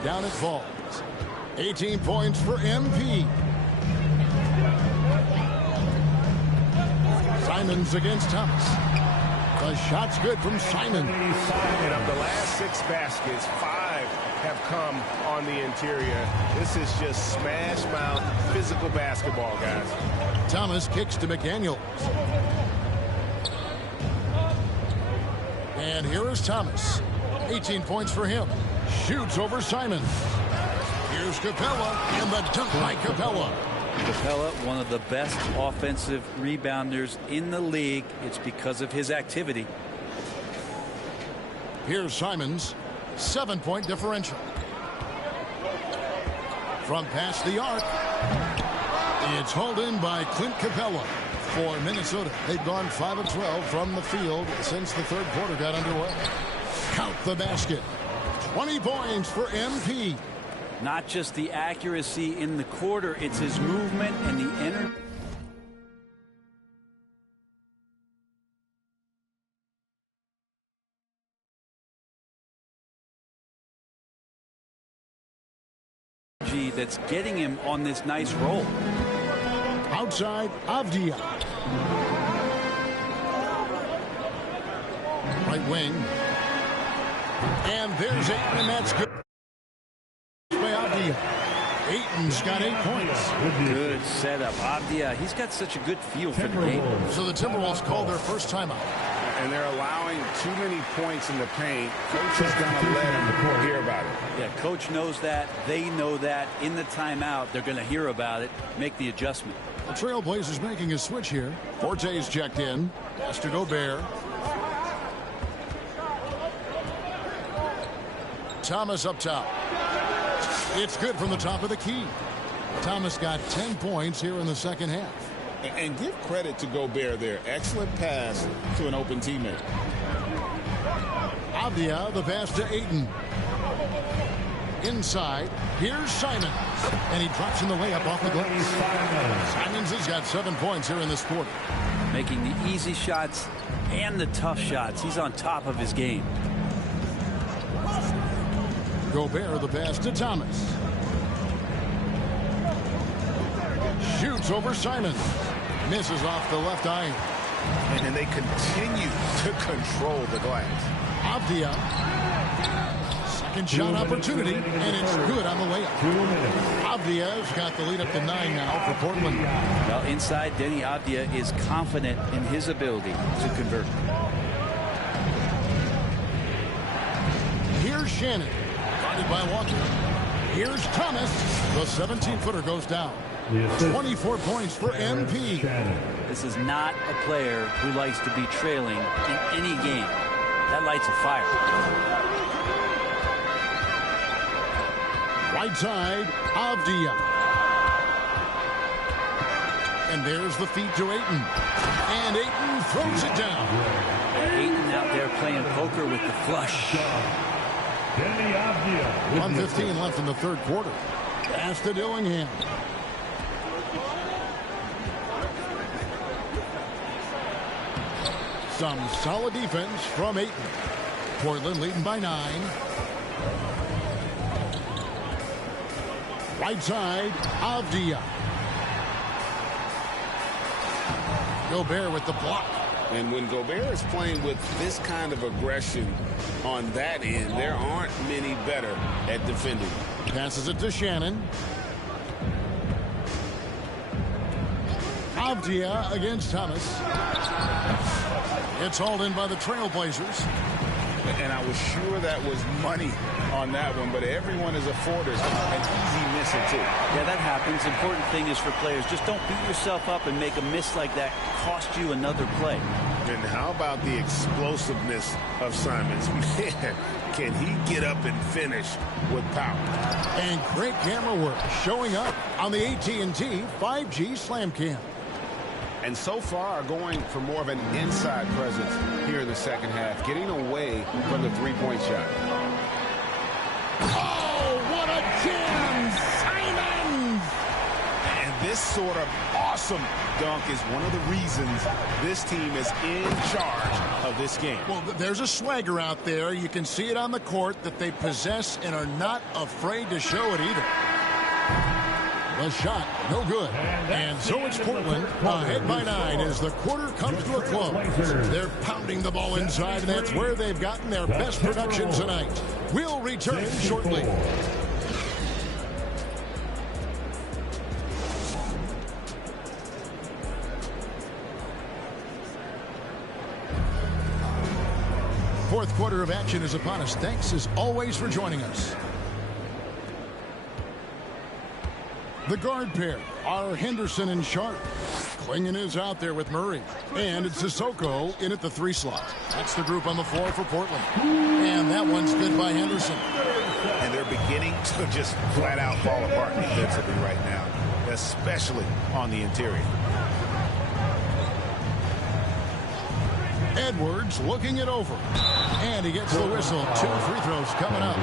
and down it falls. 18 points for MP. Simons against Thomas. The shot's good from Simon. And of the last 6 baskets, 5 have come on the interior. This is just smash mouth physical basketball, guys. Thomas kicks to McDaniels. And here is Thomas. 18 points for him. Shoots over Simon. Here's Capella, and the dunk by Capella. Capella, one of the best offensive rebounders in the league. It's because of his activity. Here's Simons. 7-point differential. From past the arc. It's hauled in by Clint Capella for Minnesota. They've gone 5 of 12 from the field since the third quarter got underway. Count the basket. 20 points for MP. Not just the accuracy in the quarter, it's his movement and the energy. That's getting him on this nice roll. Outside, Avdia. Right wing. And there's Ayton, and that's good. By Avdia. Ayton's got 8 points. Good setup. Avdia, he's got such a good feel for the game. So the Timberwolves call their first timeout. And they're allowing too many points in the paint. Coach is going to let them hear about it. Yeah, coach knows that. They know that. In the timeout, they're going to hear about it, make the adjustment. The Trailblazers making a switch here. Forte's checked in. Pass to Gobert. Thomas up top. It's good from the top of the key. Thomas got 10 points here in the second half. And give credit to Gobert there. Excellent pass to an open teammate. Avdia, the pass to Ayton. Inside, here's Simons. And he drops in the layup off the glass. Simons has got 7 points here in this quarter. Making the easy shots and the tough shots. He's on top of his game. Gobert, the pass to Thomas. Shoots over Simons. Misses off the left eye. And they continue to control the glass. Avdia. Second shot opportunity, and it's good on the layup. Avdia's got the lead up to 9 now for Portland. Well, inside, Denny Avdia is confident in his ability to convert. Here's Shannon. Guarded by Walker. Here's Thomas. The 17-footer goes down. 24 points for MP. This is not a player who likes to be trailing in any game. That lights a fire. Right side, Avdia. And there's the feed to Ayton. And Ayton throws it down. Ayton out there playing poker with the flush. 1:15 left in the third quarter. Pass to Dillingham. Some solid defense from Ayton. Portland leading by 9. Right side, Avdia. Gobert with the block. And when Gobert is playing with this kind of aggression on that end, there aren't many better at defending. Passes it to Shannon. Avdia against Thomas. It's hauled in by the Trailblazers. And I was sure that was money on that one, but everyone is afforded an easy miss or two. Yeah, that happens. Important thing is for players, just don't beat yourself up and make a miss like that cost you another play. And how about the explosiveness of Simons? Man, can he get up and finish with power? And great camera work showing up on the AT&T 5G Slam Cam. And so far going for more of an inside presence here in the second half, getting away from the three-point shot. Oh, what a jam! Simons! And this sort of awesome dunk is one of the reasons this team is in charge of this game. Well, there's a swagger out there. You can see it on the court that they possess and are not afraid to show it either. The shot, no good. And so it's Portland ahead by 9 as the quarter comes to a close. They're pounding the ball inside, and that's where they've gotten their best production tonight. We'll return shortly. Fourth quarter of action is upon us. Thanks as always for joining us. The guard pair are Henderson and Sharp. Klingon is out there with Murray. And it's Sissoko in at the 3 slot. That's the group on the floor for Portland. And that one's good by Henderson. And they're beginning to just flat out fall apart defensively right now, especially on the interior. Edwards looking it over. And he gets the whistle. 2 free throws coming up.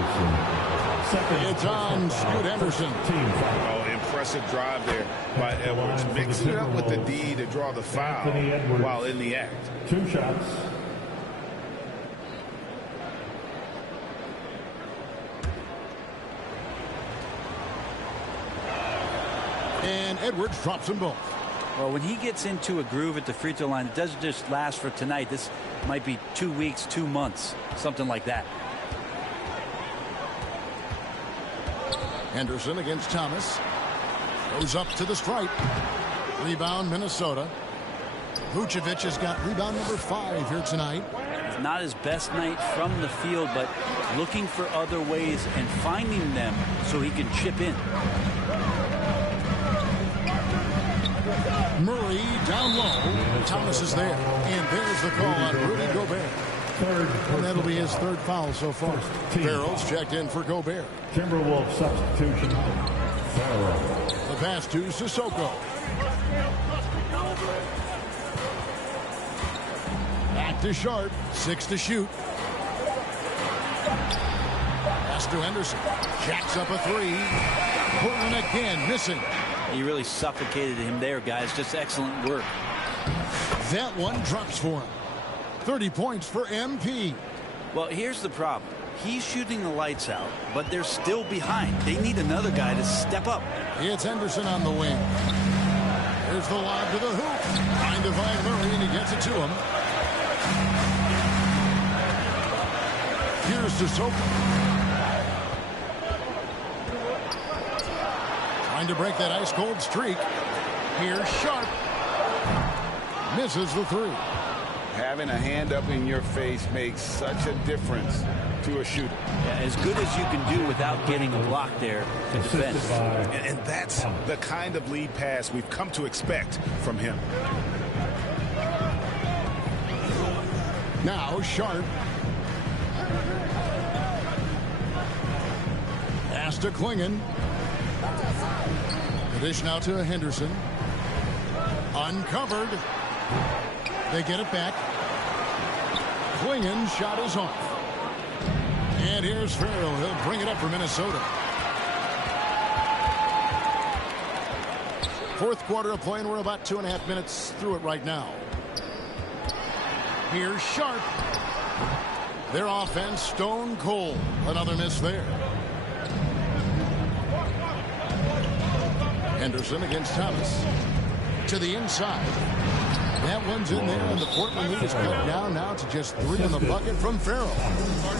It's on Scoot Henderson. Oh, impressive drive there by Edwards. Mixing it up with the D to draw the foul while in the act. 2 shots. And Edwards drops them both. Well, when he gets into a groove at the free throw line, it doesn't just last for tonight. This might be 2 weeks, 2 months, something like that. Henderson against Thomas. Goes up to the stripe. Rebound, Minnesota. Vucevic has got rebound number 5 here tonight. It's not his best night from the field, but looking for other ways and finding them so he can chip in. Murray down low. Thomas is there. And there's the call on Rudy Gobert. And that'll be his 3rd foul so far. Farrell's checked in for Gobert. Timberwolves substitution. Farrell. The pass to Sissoko. Back to Sharp. 6 to shoot. Pass to Henderson. Jacks up a 3. Portland again missing. He really suffocated him there, guys. Just excellent work. That one drops for him. 30 points for MP. Well, here's the problem. He's shooting the lights out, but they're still behind. They need another guy to step up. It's Henderson on the wing. Here's the lob to the hoop. Trying to find Murray, and he gets it to him. Here's Sissoko. Trying to break that ice-cold streak. Here's Sharp. Misses the 3. Having a hand up in your face makes such a difference to a shooter. Yeah, as good as you can do without getting a block there to defend. And that's the kind of lead pass we've come to expect from him. Now Sharp. Pass to Klingon. The dish now to Henderson. Uncovered. They get it back. Klingon's shot is off. And here's Farrell. He'll bring it up for Minnesota. 4th quarter of play, and we're about 2.5 minutes through it right now. Here's Sharp. Their offense stone cold. Another miss there. Henderson against Thomas. To the inside. That one's in there, and the Portland lead is cut down now to just 3 in the bucket from Farrell.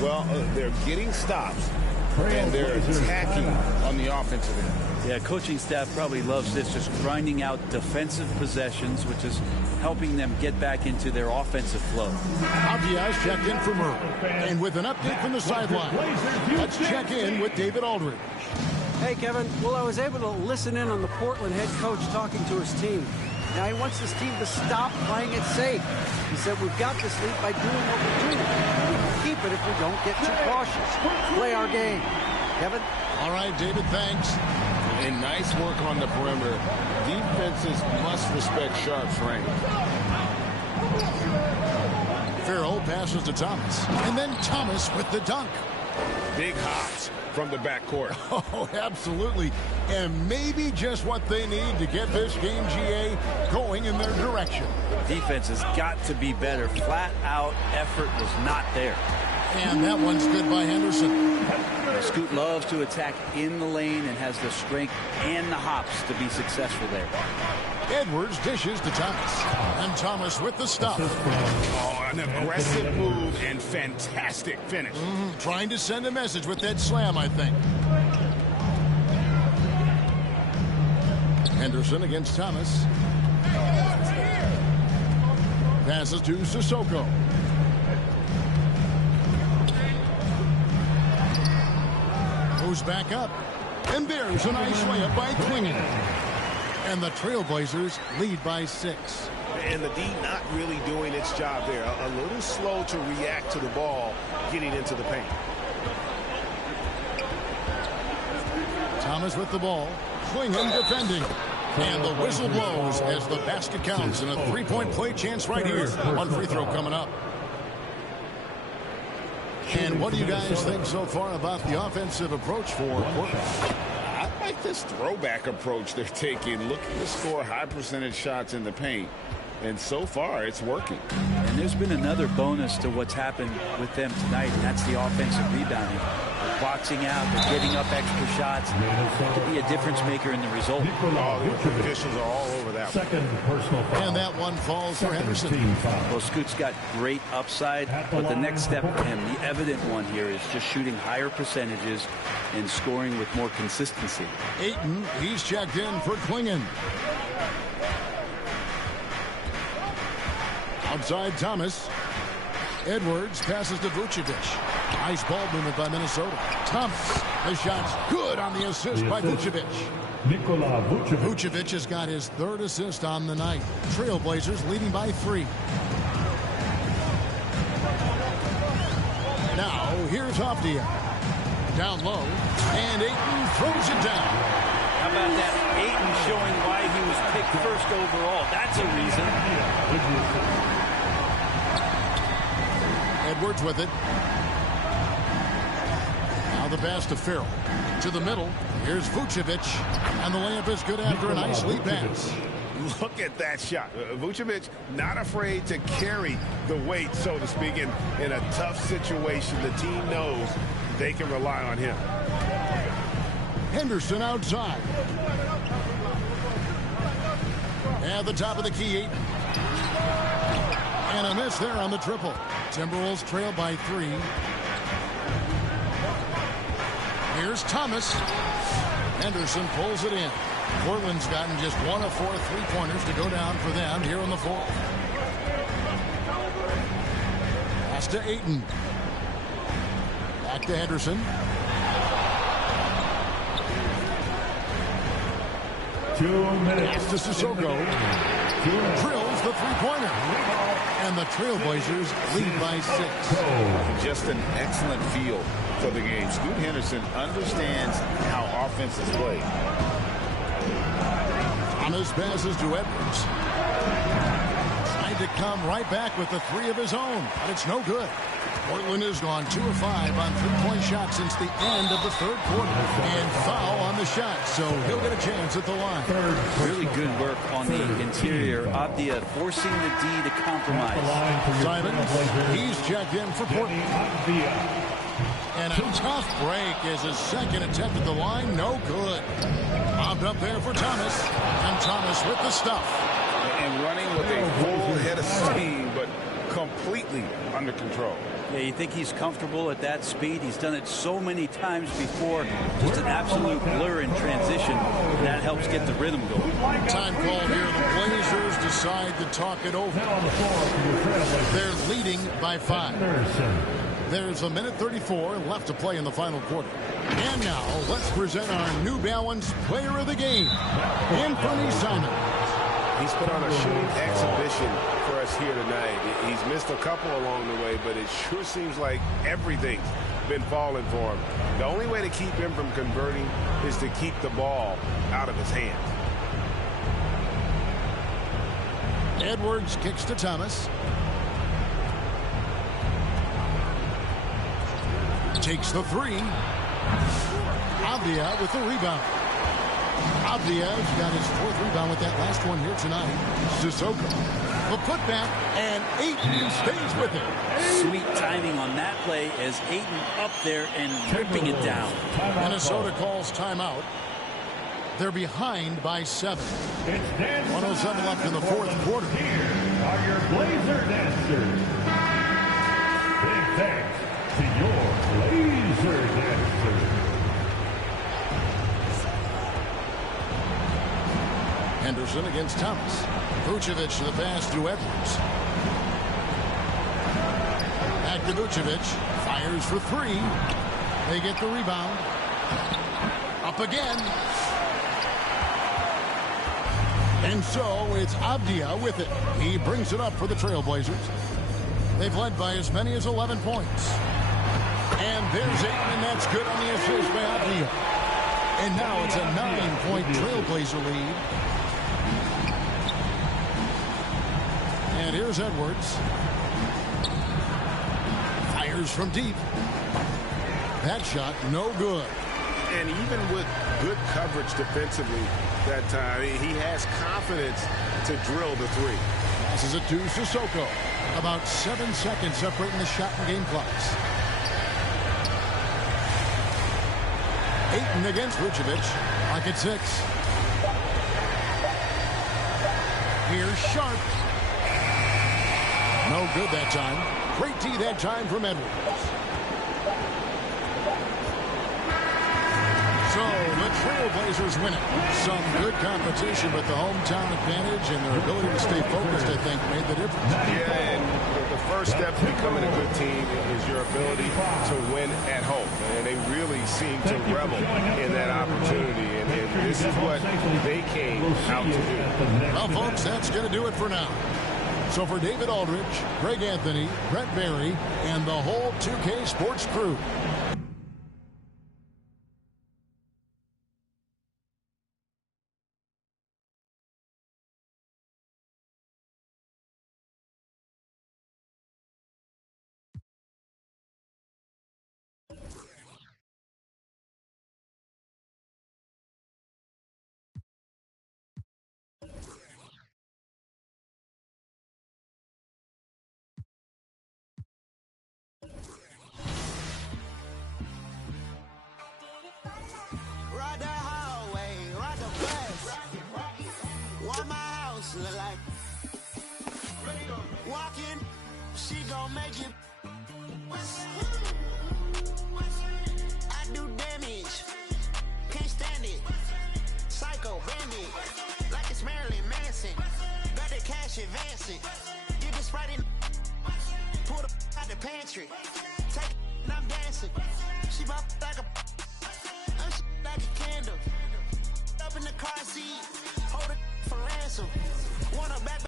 Well, they're getting stops, and they're attacking on the offensive end. Yeah, coaching staff probably loves this, just grinding out defensive possessions, which is helping them get back into their offensive flow. Diaz checked in for Murray. And with an update from the sideline, let's check in with David Aldridge. Hey, Kevin. Well, I was able to listen in on the Portland head coach talking to his team. Now, he wants this team to stop playing it safe. He said, we've got this lead by doing what we do. We can keep it if we don't get too cautious. Play our game. Kevin? All right, David, thanks. And nice work on the perimeter. Defenses must respect Sharp's range. Farrell passes to Thomas. And then Thomas with the dunk. Big hops from the backcourt. Oh, absolutely. And maybe just what they need to get this game, GA, going in their direction. Defense has got to be better. Flat out effort was not there. And that one's good by Henderson. Scoot loves to attack in the lane and has the strength and the hops to be successful there. Edwards dishes to Thomas. And Thomas with the stop. Oh, an aggressive move and fantastic finish. Trying to send a message with that slam, I think. Henderson against Thomas. Passes to Sissoko. Goes back up. And there's a nice layup by Klingon. And the Trailblazers lead by 6. And the D not really doing its job there. A little slow to react to the ball getting into the paint. Thomas with the ball. Klingon defending. And the whistle blows as the basket counts. And a three-point play chance right here. One free throw coming up. And what do you guys think so far about the offensive approach for Portland? I like this throwback approach they're taking, looking to score high percentage shots in the paint. And so far, it's working. And there's been another bonus to what's happened with them tonight, and that's the offensive rebounding. They're boxing out, they're getting up extra shots. It could be a difference maker in the result. The officials are all over that. Second personal foul. And that one falls for Henderson. Well, Scoot's got great upside, but the next step for him, the evident one here, is just shooting higher percentages and scoring with more consistency. Ayton, he's checked in for Klingon. Outside Thomas. Edwards passes to Vucevic. Nice ball movement by Minnesota. Thomas. The shot's good on the assist by Vucevic. Vucevic has got his 3rd assist on the night. Trailblazers leading by 3. Now here's Hofdia. Down low. And Ayton throws it down. How about that? Ayton showing why he was picked first overall. That's a reason. Edwards with it. Now the pass to Farrell. To the middle. Here's Vucevic. And the layup is good after a nice lead pass. Look at that shot. Vucevic not afraid to carry the weight, so to speak, in a tough situation. The team knows they can rely on him. Henderson outside. At the top of the key, 8. And a miss there on the triple. Timberwolves trail by 3. Here's Thomas. Henderson pulls it in. Portland's gotten just 1 of 4 3-pointers to go down for them here in the 4th. Pass to Ayton. Back to Henderson. 2 minutes. Pass to Sissoko. Drills the 3-pointer. And the Trailblazers lead by 6. Just an excellent feel for the game. Scoot Henderson understands how offense is played. Thomas passes to Edwards. Trying to come right back with the 3 of his own, but it's no good. Portland has gone 2 of 5 on 3-point shots since the end of the 3rd quarter. And foul on the shot, so he'll get a chance at the line. Really good work on the interior. Abdia forcing the D to compromise. Simons, he's checked in for Portland. And a tough break is his 2nd attempt at the line. No good. Bobbed up there for Thomas. And Thomas with the stuff. And running with a full head of steam, but completely under control. Yeah, you think he's comfortable at that speed? He's done it so many times before. Just an absolute blur in transition. That helps get the rhythm going. Time call here. The Blazers decide to talk it over. They're leading by 5. There's a minute 34 left to play in the final quarter. And now, let's present our New Balance Player of the Game, Anthony Simons. He's put on a shooting exhibition for us here tonight. He's missed a couple along the way, but it sure seems like everything's been falling for him. The only way to keep him from converting is to keep the ball out of his hands. Edwards kicks to Thomas. Takes the three. Avdia with the rebound. Avdia's got his 4th rebound with that last one here tonight. Sissoko, the putback, and Ayton stays with it. Sweet timing on that play as Ayton up there and ripping it down. Minnesota calls timeout. They're behind by 7. 107 left in the 4th quarter. Here are your Blazer dancers. Big thanks to your Blazer dancers. Henderson against Thomas. Vucevic to the pass to Edwards. Back to Vucevic. Fires for 3. They get the rebound. Up again. And so it's Avdia with it. He brings it up for the Trailblazers. They've led by as many as 11 points. And there's Ayton, and that's good on the assist by Avdia. And now it's a 9-point Trailblazer lead. And here's Edwards. Fires from deep. That shot no good. And even with good coverage defensively that time, he has confidence to drill the 3. This is a 2 Sissoko. About 7 seconds separating the shot and game clocks. Ayton against Vucevic. Lock at 6. Here's Sharp. No good that time. Great D that time from Edwards. So the Trailblazers win it. Some good competition, but the hometown advantage and their ability to stay focused, I think, made the difference. Yeah, and the first step to becoming a good team is your ability to win at home. And they really seem to revel in that opportunity. And this is what they came out to do. Well, folks, that's going to do it for now. So for David Aldridge, Greg Anthony, Brett Barry, and the whole 2K Sports crew, Ride the hallway, ride the bus. What my house look like. Walking, she gon' make you. I do damage, can't stand it. Psycho bandit, like it's Marilyn Manson. Got the cash advancing. You just right in, pull the out the pantry. Take it and I'm dancing. She bop like a. Like a candle, up in the car seat, hold it for ransom. Wanna back.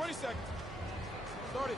20 seconds. Start it.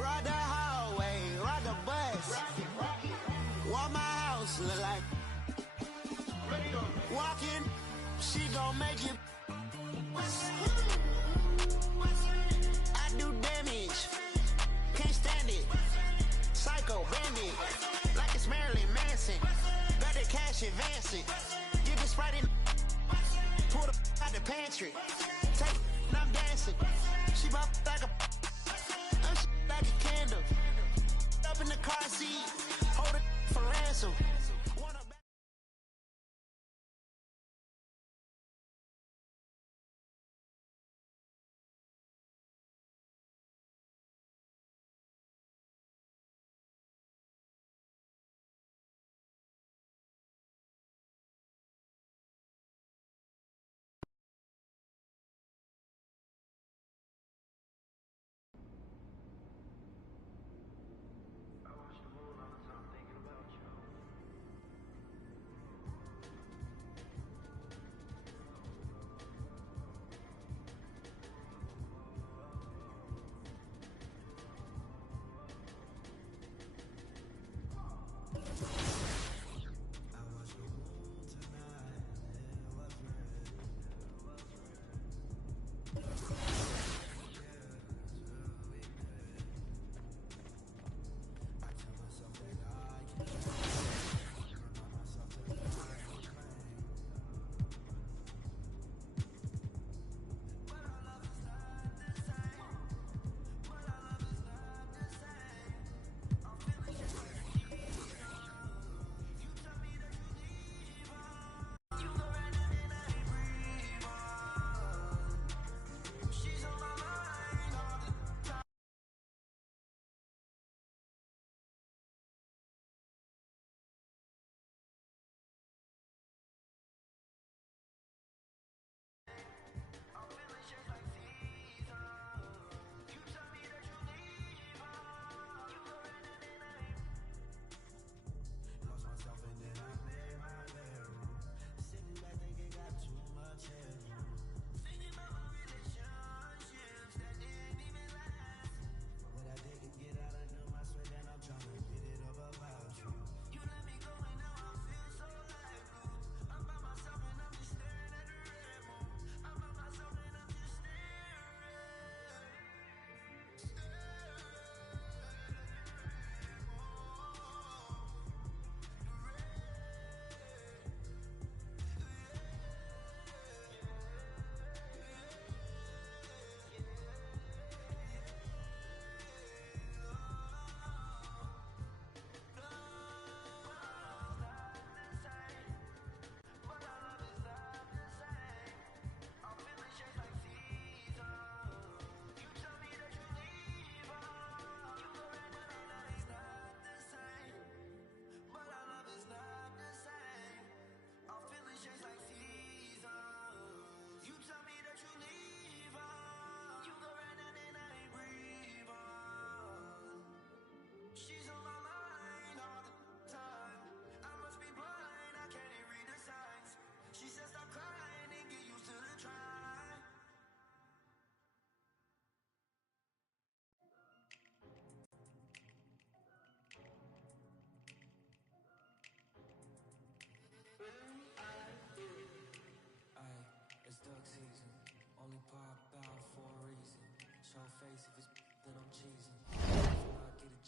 Ride the hallway, ride the bus. What my house look like. Walking, she gon' make you. I do damage, can't stand it. Psycho bandit, like it's Marilyn Manson. Got the cash advancing. Give the Sprite in. Pull the out the pantry. Take and I'm dancing. She bop like a. I'm like a candle. Up in the car seat. Hold it for ransom.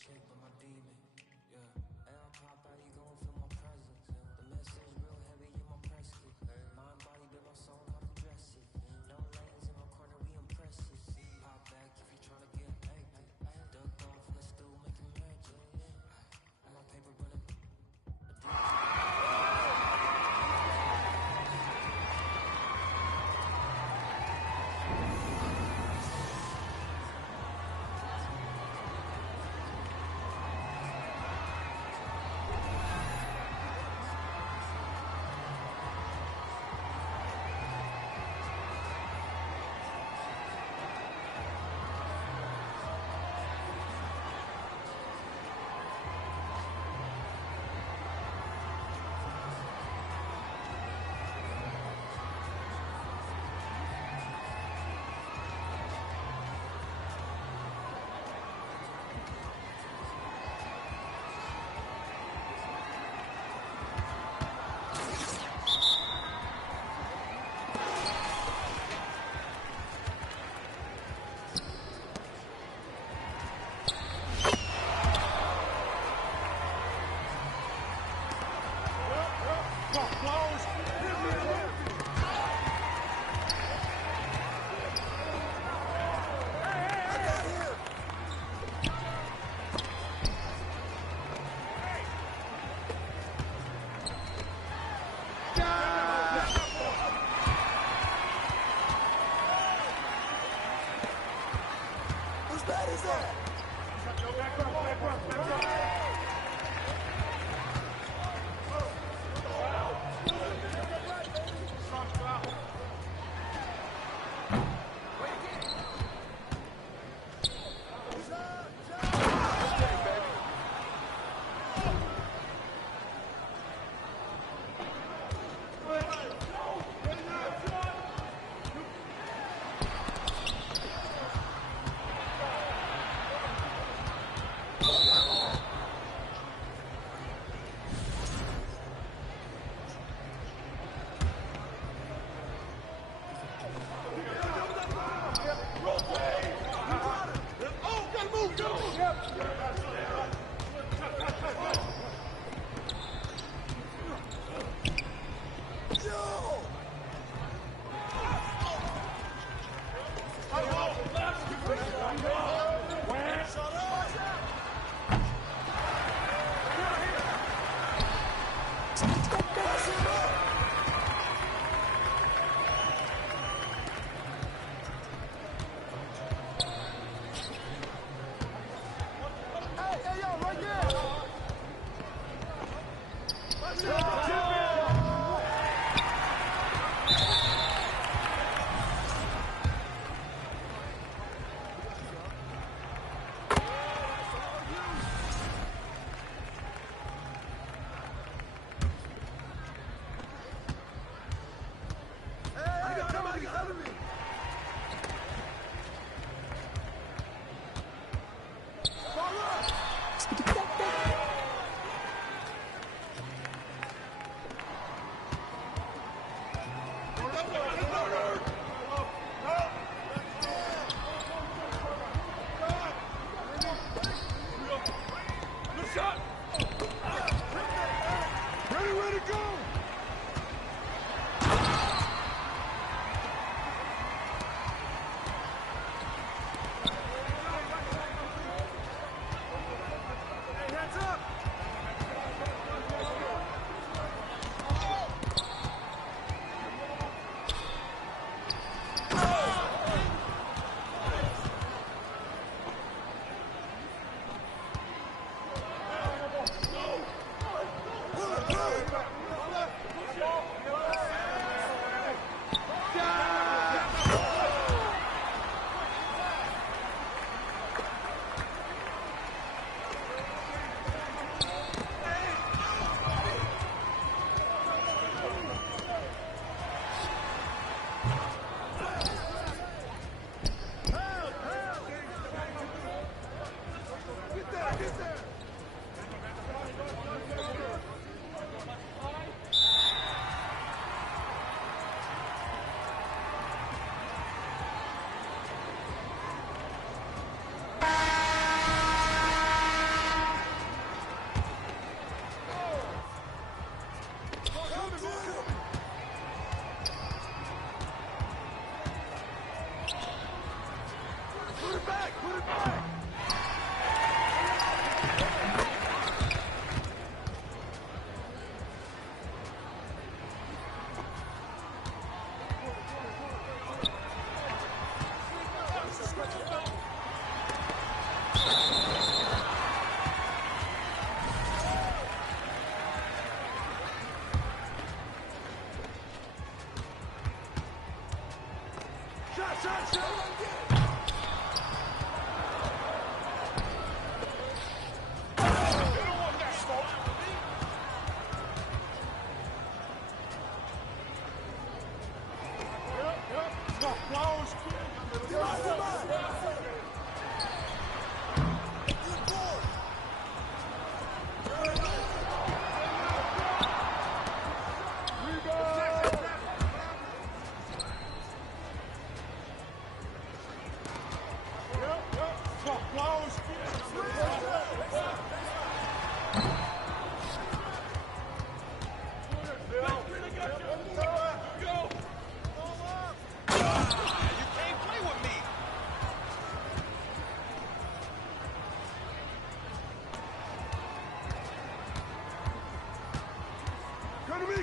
Check by my demon, yeah. Hey, I'll pop out, you gon' feel my presence. The message Go!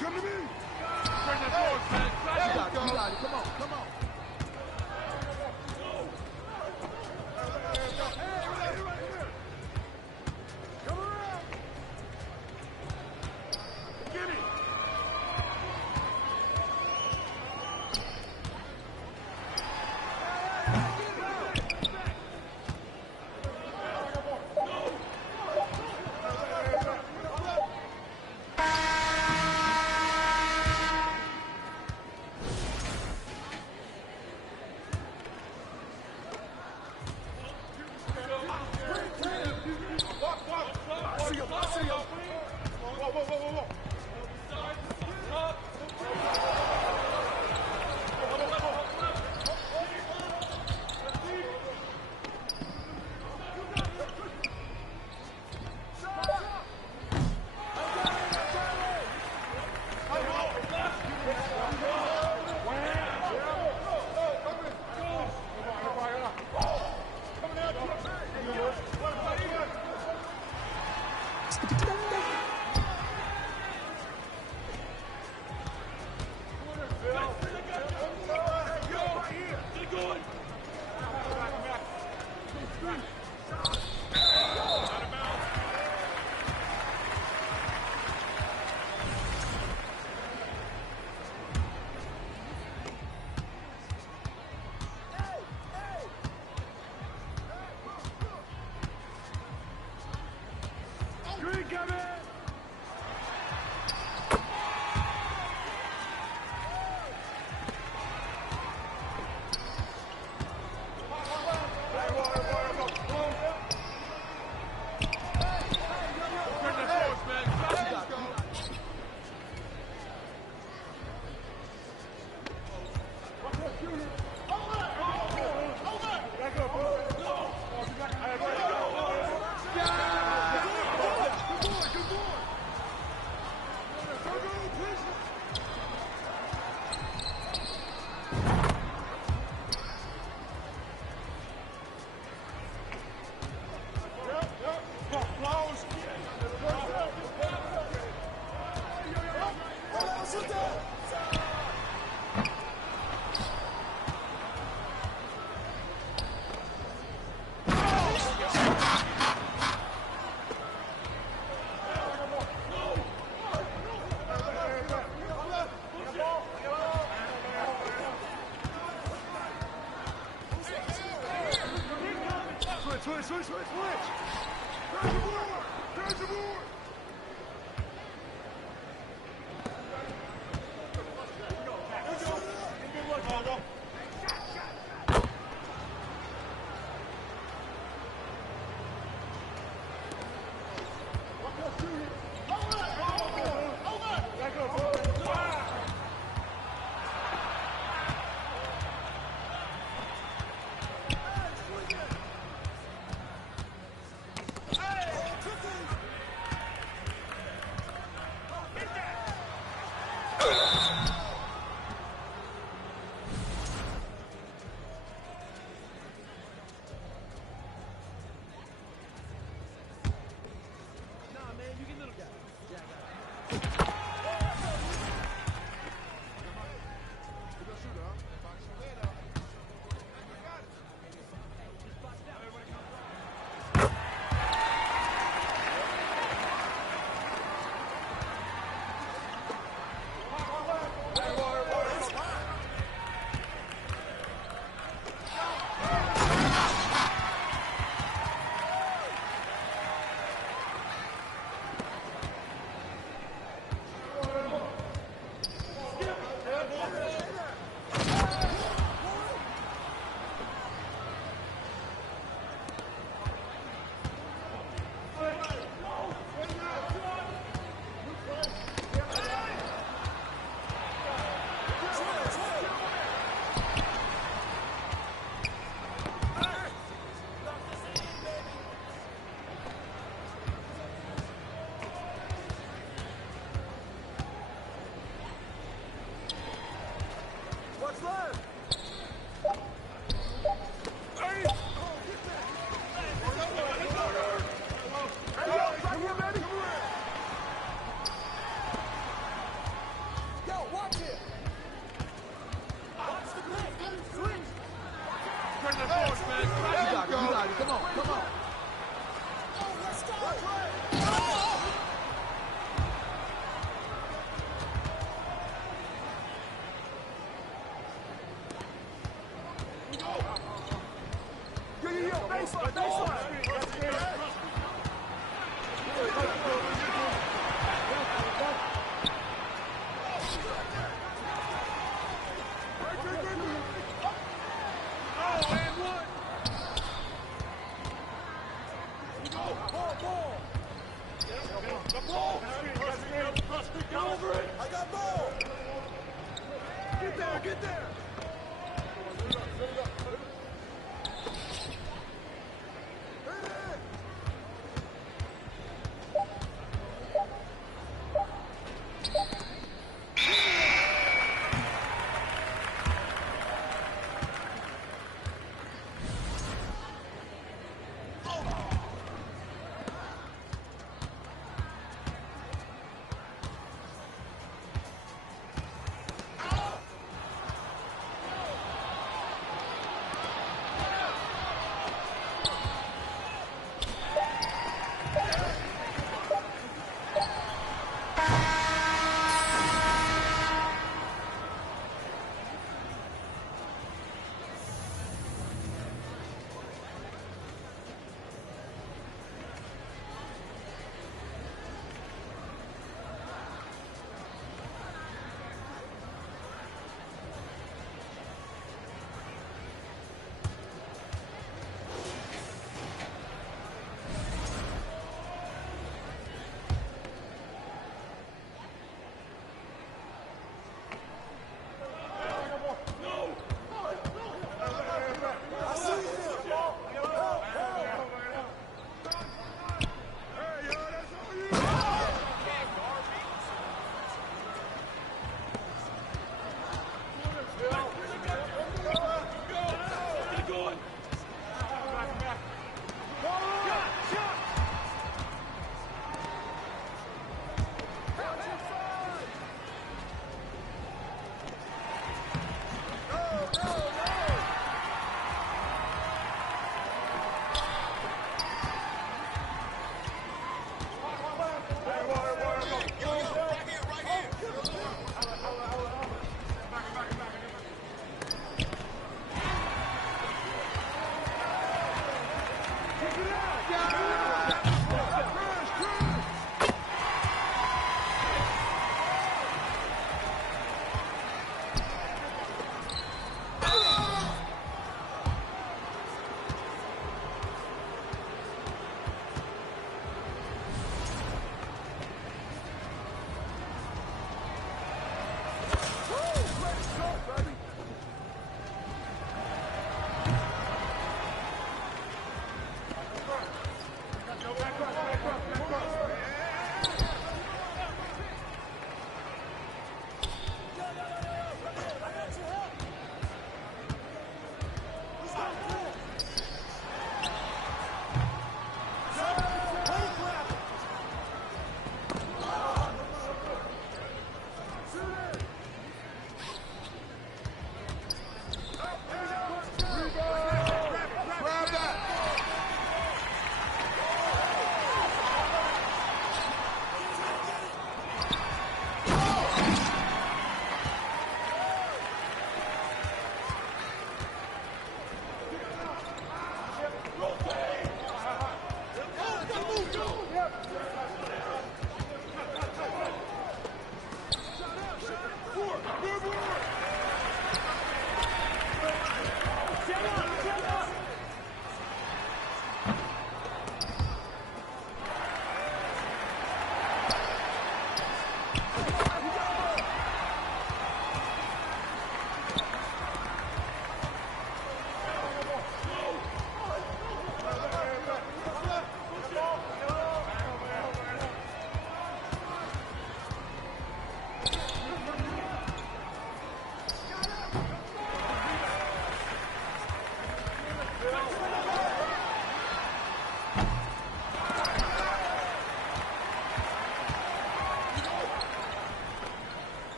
come to me. You got it. Come on, come on. Come around. Get it. Switch. There's the board. There's the board. You got it. Come on, come on. Get there!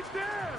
right there.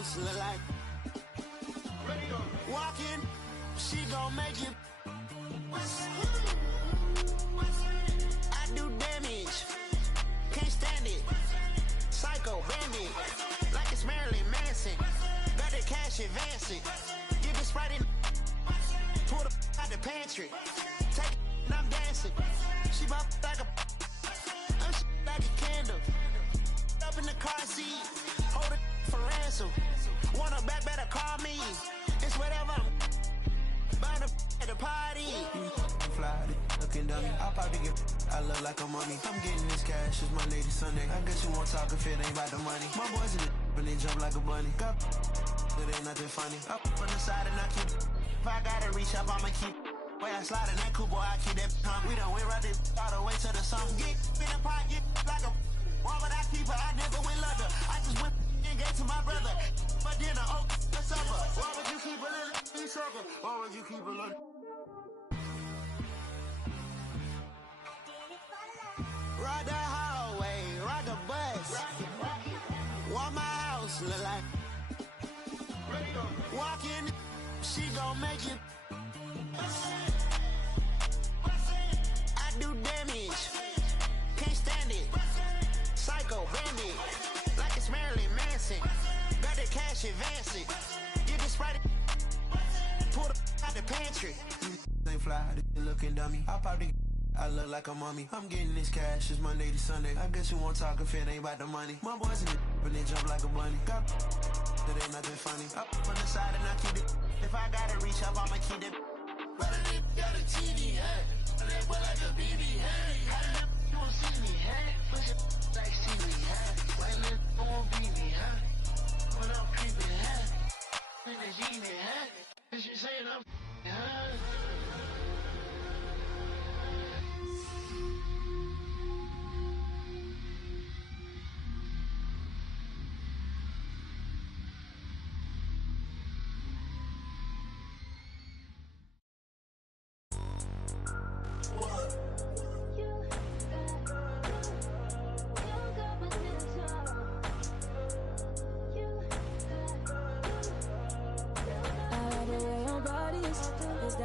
house look like. Walking, she gon' make it. I do damage, can't stand it. Psycho bandit, like it's Marilyn Manson. Got the cash advancing. Get the Sprite in, pull the out the pantry. Take it and I'm dancing. She bop like a, I'm like a candle. Up in the car seat, hold it for ransom. Want her back, better call me. It's whatever. Bound at the party. Fly, looking dummy. I'll probably get. I look like a mummy. I'm getting this cash. It's my lady Sunday. I guess you won't talk if it ain't about the money. My boys in the when they jump like a bunny. Got it ain't nothing funny. Up on the side and I keep. If I gotta reach up, I'ma keep. Way I slide in that cool boy, I keep that pump. We done went right this all the way to the sun. Get in the pocket like a. Why would I keep her? I never went leather. I just went and gave to my brother. For dinner, oh, the supper. Why would you keep a little sugar? Why would you keep a little? Ride the hallway, ride the bus. What my house look like. Walking, she gon' make it. I do damage, can't stand it. Psycho bandit, like it's Marilyn Manson. Got the cash advancing. Get the Sprite, pull the out the pantry. Ain't fly, looking dummy. I'll probably. I look like a mummy. I'm getting this cash. It's Monday to Sunday. I guess you won't talk if it ain't about the money. My boys in the when they jump like a bunny. Got it ain't nothing funny. Up on the side and I keep it. If I gotta reach up, I'ma keep it. But a nigga got a TV, hey. But that boy like a BB, hey. How the nigga you won't see me, hey. Push it like TV, hey. Why nigga won't beat me, hey. When I'm creeping, hey. Nigga genie, hey. Cause you saying I'm, hey.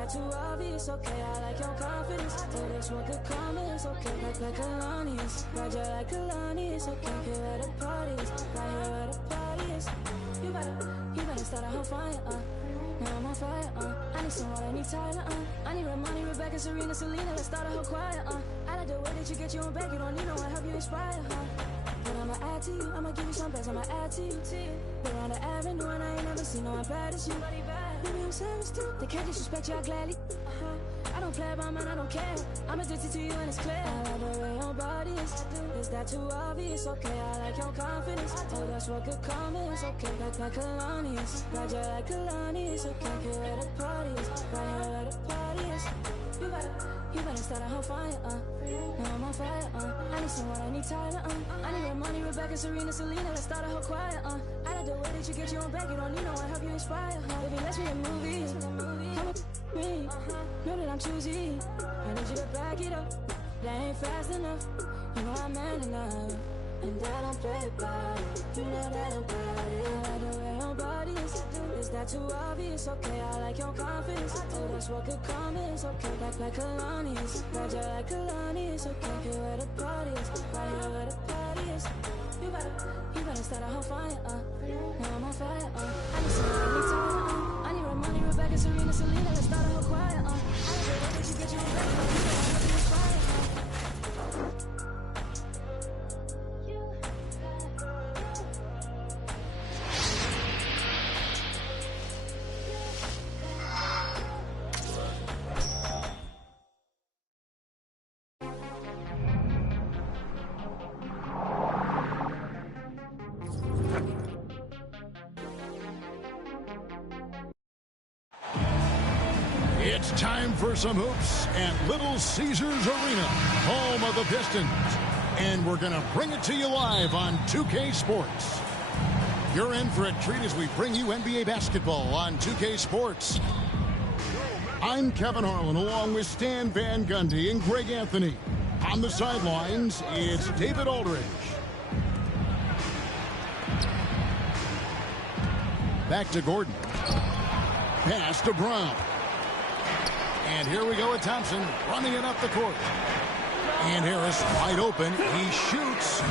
Too obvious, okay, I like your confidence. Oh, this one could come in, it's okay, like Kalani is. Roger like Kalani is, okay, here where the party is. Right here where the party is. You better start a whole fire, now I'm on fire, I need someone, I need Tyler, I need Ramani, Rebecca, Serena, Selena, let's start a whole choir, I like the way that you get you on back, you don't need no one, help you inspire, But I'ma add to you, I'ma give you some best, I'ma add to you. Been on the avenue and I ain't never seen no one bad as you. Maybe I'm savage too, they can't disrespect you, I gladly. I don't play about mine, I don't care. I'm addicted to you and it's clear. I like the way your body is that too obvious? Okay, I like your confidence. Oh, that's what could come is, okay, like Kalani is. Roger like Kalani is, okay, here where the party is. Right here where the party is. You better start a whole fire, now I'm on fire, I need someone, I need Tyler, I need Ramani, Rebecca, Serena, Selena, let's start a whole choir, I like the way that you get you on back, you don't need no one, help you inspire, Baby, let's be a movie, come with me, know that I'm choosy, I need you to back it up, that ain't fast enough, you know I'm man enough, and I don't play about it, you know that I'm about it, I like the way your body is that too obvious? Okay, I like your confidence. Oh, that's what could come is, okay, like Kalani is. Roger like Kalani is, okay, here where the party is. Right here where the party is. You better start a whole fire, now I'm on fire, I need someone, I need Tyler, I need Ramani, Rebecca, Serena, Selena, let's start a whole choir, I like the way that you get you on back, you know I help you inspire, It's time for some hoops at Little Caesars Arena, home of the Pistons. And we're going to bring it to you live on 2K Sports. You're in for a treat as we bring you NBA basketball on 2K Sports. I'm Kevin Harlan along with Stan Van Gundy and Greg Anthony. On the sidelines, it's David Aldridge. Back to Gordon. Pass to Brown. And here we go with Thompson running it up the court. And Harris wide open. He shoots.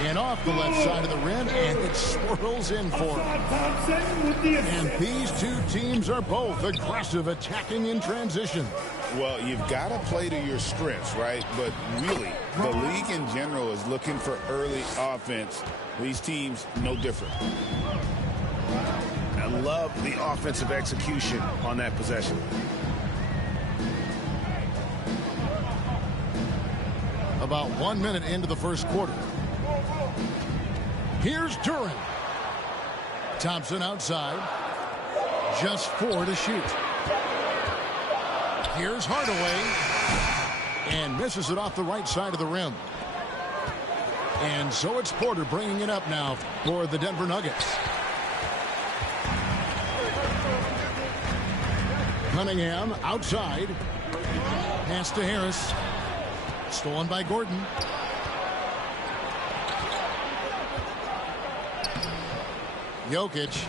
And off the left side of the rim, and it swirls in for him. And these two teams are both aggressive, attacking in transition. Well, you've got to play to your strengths, right? But really, the league in general is looking for early offense. These teams, no different. I love the offensive execution on that possession. About 1 minute into the first quarter. Here's Duren. Thompson outside. Just 4 to shoot. Here's Hardaway. And misses it off the right side of the rim. And so it's Porter bringing it up now for the Denver Nuggets. Cunningham outside. Pass to Harris. Stolen by Gordon. Jokic.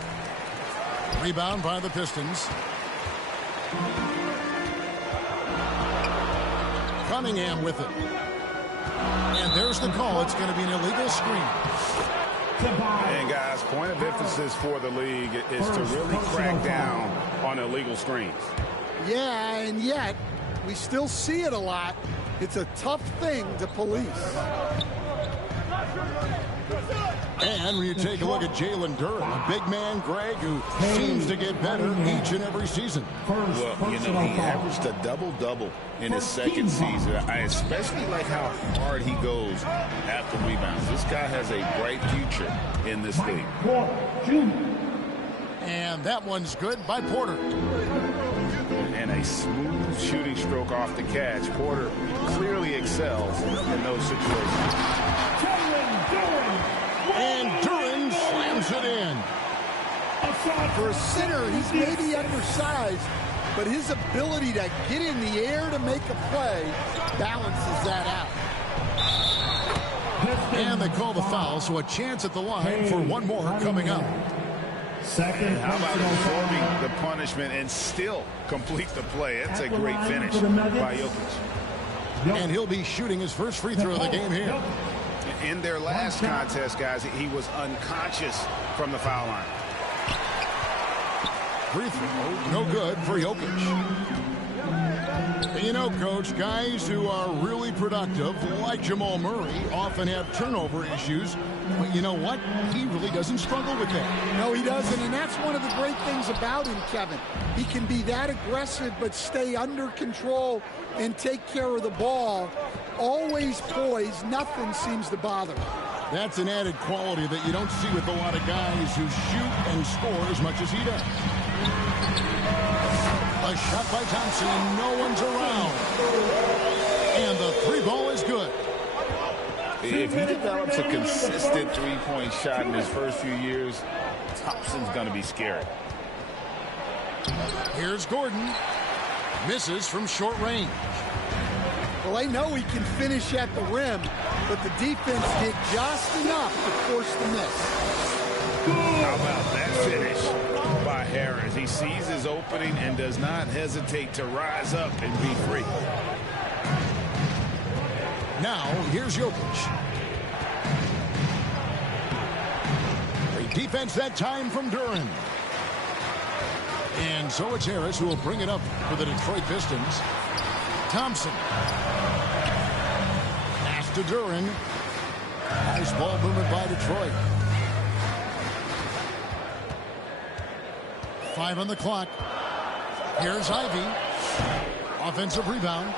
Rebound by the Pistons. Cunningham with it. And there's the call. It's going to be an illegal screen. And guys, point of emphasis for the league is to really crack down on illegal screens. Yeah, and yet we still see it a lot. It's a tough thing to police. And when you take a look at Jalen Duren, a big man, Greg, who seems to get better each and every season. Well, you know, he averaged a double-double in his second season. I especially like how hard he goes after rebounds. This guy has a bright future in this league. And that one's good by Porter. And a smooth shooting stroke off the catch. Porter clearly excels in those situations. And Duren slams it in. For a center, he's maybe undersized, but his ability to get in the air to make a play balances that out. And they call the foul, so a chance at the line for one more coming up. Second. How about absorbing the punishment and still complete the play? That's a great finish by Jokic. And he'll be shooting his first free throw of the game here. In their last contest, guys, he was unconscious from the foul line. Free throw, no good for Jokic. You know, Coach, guys who are really productive, like Jamal Murray, often have turnover issues. But you know what? He really doesn't struggle with that. No, he doesn't, and that's one of the great things about him, Kevin. He can be that aggressive but stay under control and take care of the ball. Always poised. Nothing seems to bother him. That's an added quality that you don't see with a lot of guys who shoot and score as much as he does. A shot by Thompson. No one's around. And the three ball is good. If he develops a consistent three-point shot in his first few years, Thompson's going to be scary. Here's Gordon. Misses from short range. Well, they know he can finish at the rim, but the defense did just enough to force the miss. How about that finish by Harris? He sees his opening and does not hesitate to rise up and be free. Now, here's Jokic. A defense that time from Duren. And so it's Harris who will bring it up for the Detroit Pistons. Thompson. Pass to Duren. Nice ball movement by Detroit. 5 on the clock. Here's Ivy. Offensive rebound.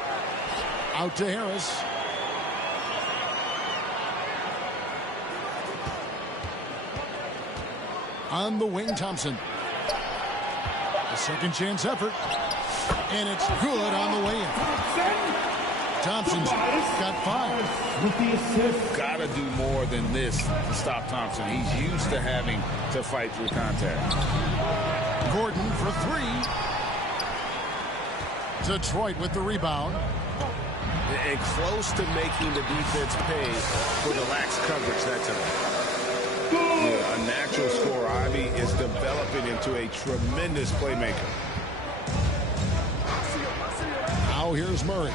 Out to Harris. On the wing, Thompson. A second chance effort. And it's good on the way in. Thompson's got 5. With the assist. Got to do more than this to stop Thompson. He's used to having to fight through contact. Gordon for 3. Detroit with the rebound. And close to making the defense pay for the lax coverage that time. Yeah, a natural scorer. Ivy is developing into a tremendous playmaker. Now here's Murray.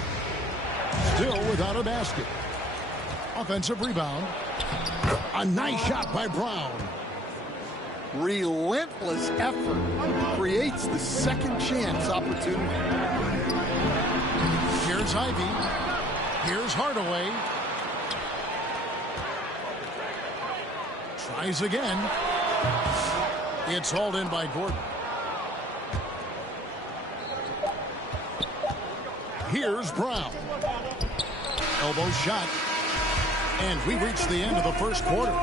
Still without a basket. Offensive rebound. A nice shot by Brown. Relentless effort creates the second chance opportunity. Here's Ivy. Here's Hardaway. Tries again. It's hauled in by Gordon. Here's Brown. Elbow shot. And we reach the end of the first quarter.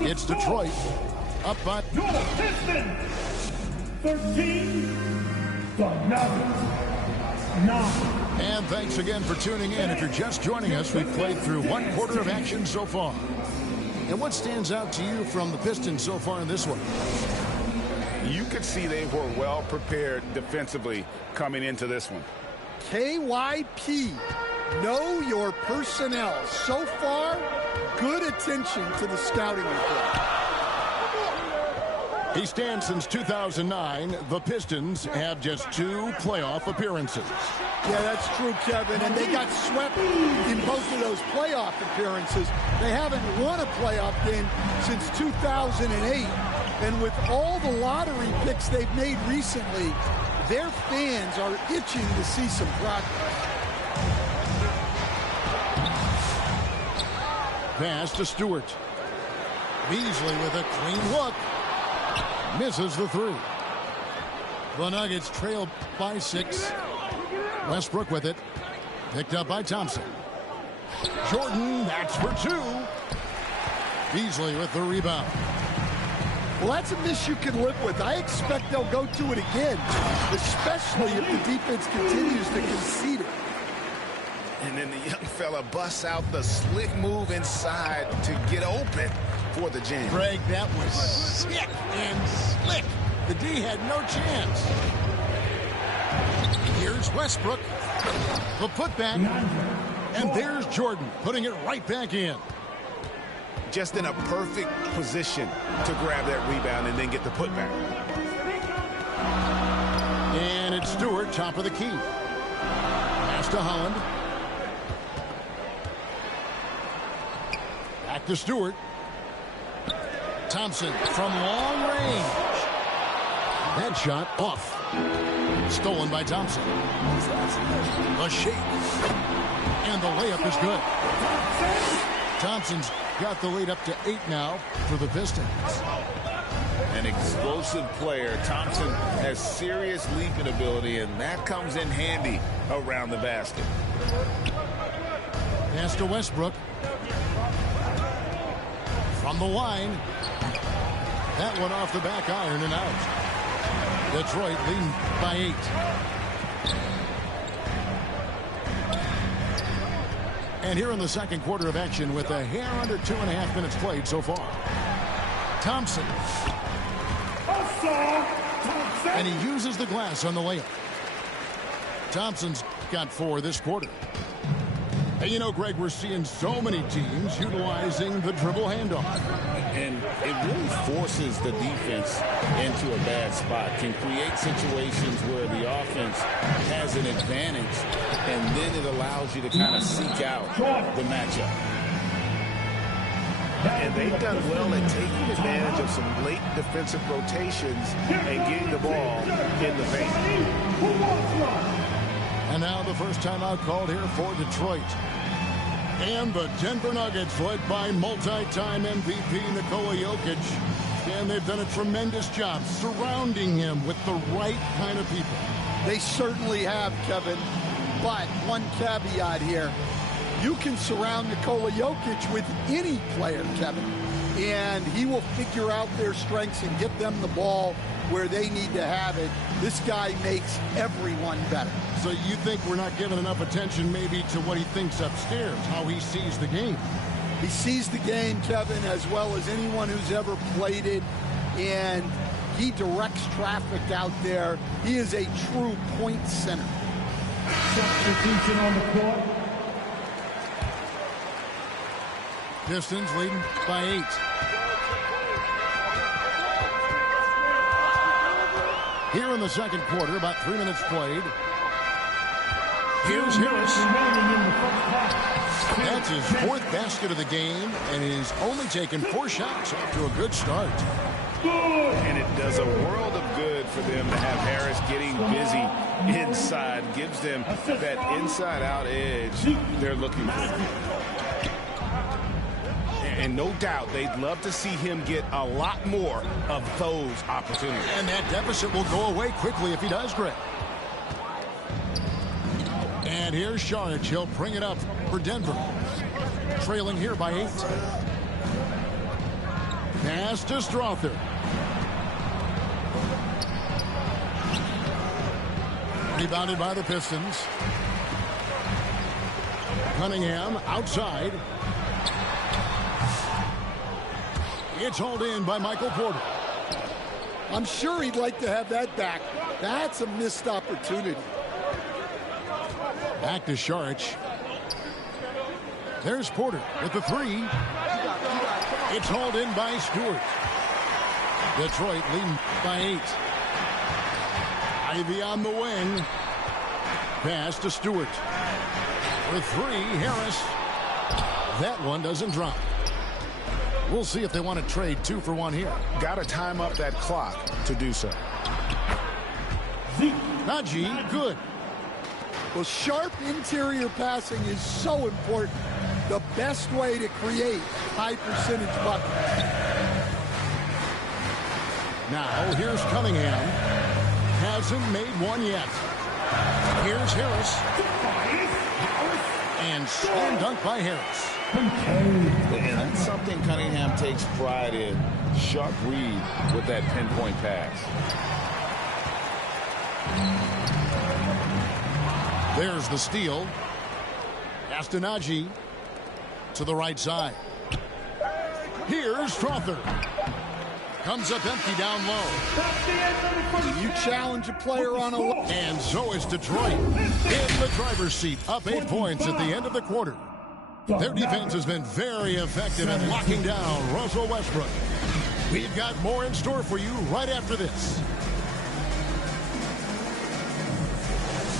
It's Detroit up by... Your Pistons, 13, the Nuggets, 9. And thanks again for tuning in. If you're just joining us, we've played through one quarter of action so far. And what stands out to you from the Pistons so far in this one? You could see they were well prepared defensively coming into this one. KYP, know your personnel. So far, good attention to the scouting report. He stands since 2009. The Pistons have just 2 playoff appearances. Yeah, that's true, Kevin. And they got swept in both of those playoff appearances. They haven't won a playoff game since 2008. And with all the lottery picks they've made recently, their fans are itching to see some progress. Pass to Stewart. Beasley with a clean look. Misses the 3. The Nuggets trail by 6. Westbrook with it. Picked up by Thompson. Jordan, that's for 2. Beasley with the rebound. Well, that's a miss you can live with. I expect they'll go to it again, especially if the defense continues to concede it. And then the young fella busts out the slick move inside to get open for the jam. Greg, that was sick and slick. The D had no chance. Here's Westbrook. The putback. And there's Jordan putting it right back in. Just in a perfect position to grab that rebound and then get the putback. And it's Stewart, top of the key. Pass to Holland. Back to Stewart. Thompson from long range. That shot off. Stolen by Thompson. The shake. And the layup is good. Thompson's got the lead up to 8 now for the Pistons. An explosive player. Thompson has serious leaping ability, and that comes in handy around the basket. Pass to Westbrook. From the line. That one off the back iron and out. Detroit leading by 8. And here in the second quarter of action with a hair under 2.5 minutes played so far. Thompson. And he uses the glass on the layup. Thompson's got 4 this quarter. And you know, Greg, we're seeing so many teams utilizing the dribble handoff. And it really forces the defense into a bad spot, can create situations where the offense has an advantage, and then it allows you to kind of seek out the matchup. And they've done well at taking advantage of some late defensive rotations and getting the ball in the paint. And now the first timeout called here for Detroit. And the Denver Nuggets, led by multi-time MVP Nikola Jokic. And they've done a tremendous job surrounding him with the right kind of people. They certainly have, Kevin. But one caveat here. You can surround Nikola Jokic with any player, Kevin. And he will figure out their strengths and get them the ball where they need to have it. This guy makes everyone better. So you think we're not giving enough attention maybe to what he thinks upstairs, how he sees the game? He sees the game, Kevin, as well as anyone who's ever played it, and he directs traffic out there. He is a true point center. Substitution on the court. Pistons leading by 8. Here in the second quarter, about 3 minutes played. Here's Harris. That's his 4th basket of the game, and he's only taken 4 shots after a good start. And it does a world of good for them to have Harris getting busy inside. Gives them that inside-out edge they're looking for. And no doubt they'd love to see him get a lot more of those opportunities. And that deficit will go away quickly if he does, Greg. And here's Saric. He'll bring it up for Denver. Trailing here by 8. Pass to Strother. Rebounded by the Pistons. Cunningham outside. It's hauled in by Michael Porter. I'm sure he'd like to have that back. That's a missed opportunity. Back to Saric. There's Porter with the 3. It's hauled in by Stewart. Detroit leading by 8. Ivy on the wing. Pass to Stewart. For 3, Harris. That one doesn't drop. We'll see if they want to trade 2 for 1 here. Got to time up that clock to do so. Najee, good. Well, sharp interior passing is so important. The best way to create high percentage buckets. Now, here's Cunningham. Hasn't made one yet. Here's Harris. And slam dunk by Harris. And that's something Cunningham takes pride in. Sharp read with that pinpoint pass. There's the steal. Pass to Najee. To the right side. Here's Strother. Comes up empty down low. You challenge a player on a... And so is Detroit. In the driver's seat. Up 8 points at the end of the quarter. Their defense has been very effective at locking down Russell Westbrook. We've got more in store for you right after this.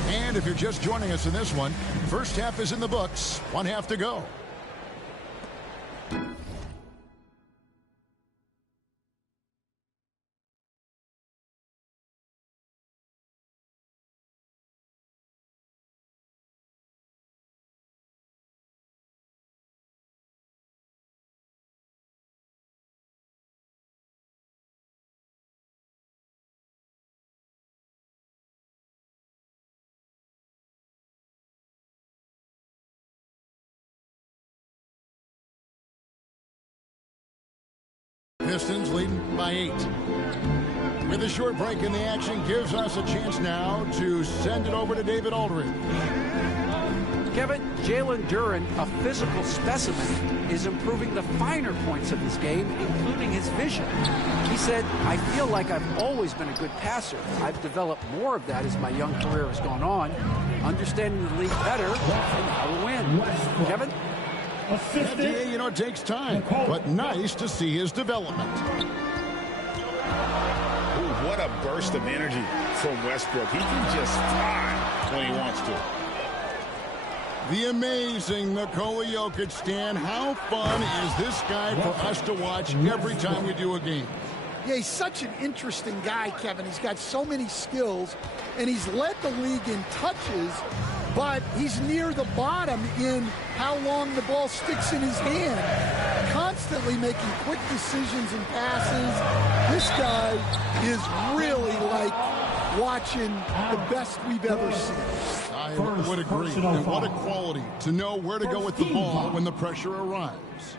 And if you're just joining us in this one, first half is in the books. 1 half to go. Pistons leading by 8. With a short break in the action gives us a chance now to send it over to David Aldridge. Kevin, Jalen Duren, a physical specimen, is improving the finer points of his game, including his vision. He said, I feel like I've always been a good passer. I've developed more of that as my young career has gone on, understanding the league better and how to win. Kevin? Yeah, you know, it takes time, but nice to see his development. Ooh, what a burst of energy from Westbrook. He can just fly when he wants to. The amazing Nikola Jokic, Stan. How fun is this guy for us to watch every time we do a game? Yeah, he's such an interesting guy, Kevin. He's got so many skills, and he's led the league in touches, but he's near the bottom in how long the ball sticks in his hand. Constantly making quick decisions and passes. This guy is really like watching the best we've ever seen. I would agree. And what a quality to know where to go with the ball when the pressure arrives.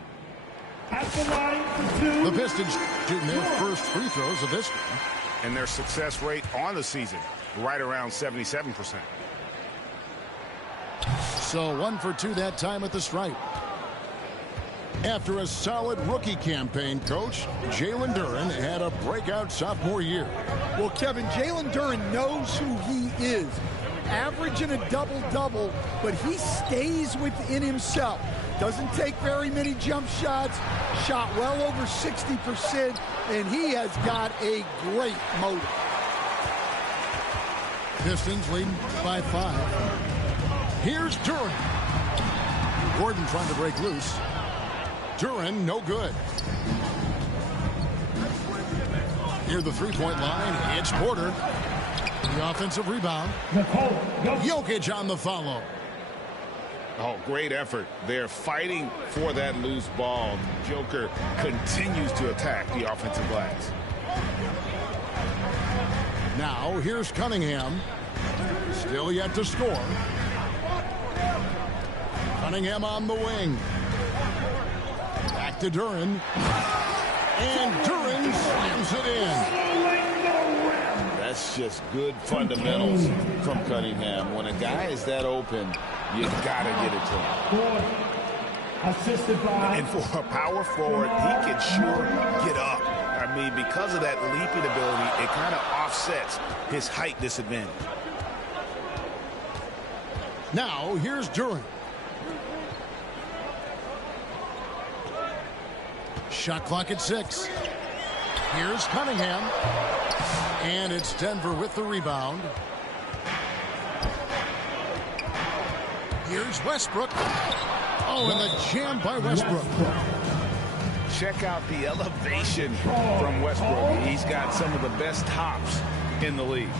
At the line for 2. The Pistons shooting their first free throws of this game. And their success rate on the season, right around 77%. So 1 for 2 that time at the stripe. After a solid rookie campaign, Coach, Jalen Duren had a breakout sophomore year. Well, Kevin, Jalen Duren knows who he is. Averaging a double-double, but he stays within himself. Doesn't take very many jump shots, shot well over 60%, and he has got a great motor. Pistons leading by 5. Here's Duran. Gordon trying to break loose. Duran, no good. Near the three-point line, it's Porter. The offensive rebound. Jokic on the follow. Oh, great effort. They're fighting for that loose ball. Joker continues to attack the offensive glass. Now, here's Cunningham. Still yet to score. Cunningham on the wing. Back to Duran. And Duran slams it in. That's just good fundamentals from Cunningham. When a guy is that open, you gotta get it to him. Assisted by. And for a power forward, he can sure get up. I mean, because of that leaping ability, it kind of offsets his height disadvantage. Now, here's Duran. Shot clock at 6. Here's Cunningham. And it's Denver with the rebound. Here's Westbrook. Oh, and the jam by Westbrook. Check out the elevation from Westbrook. He's got some of the best hops in the league.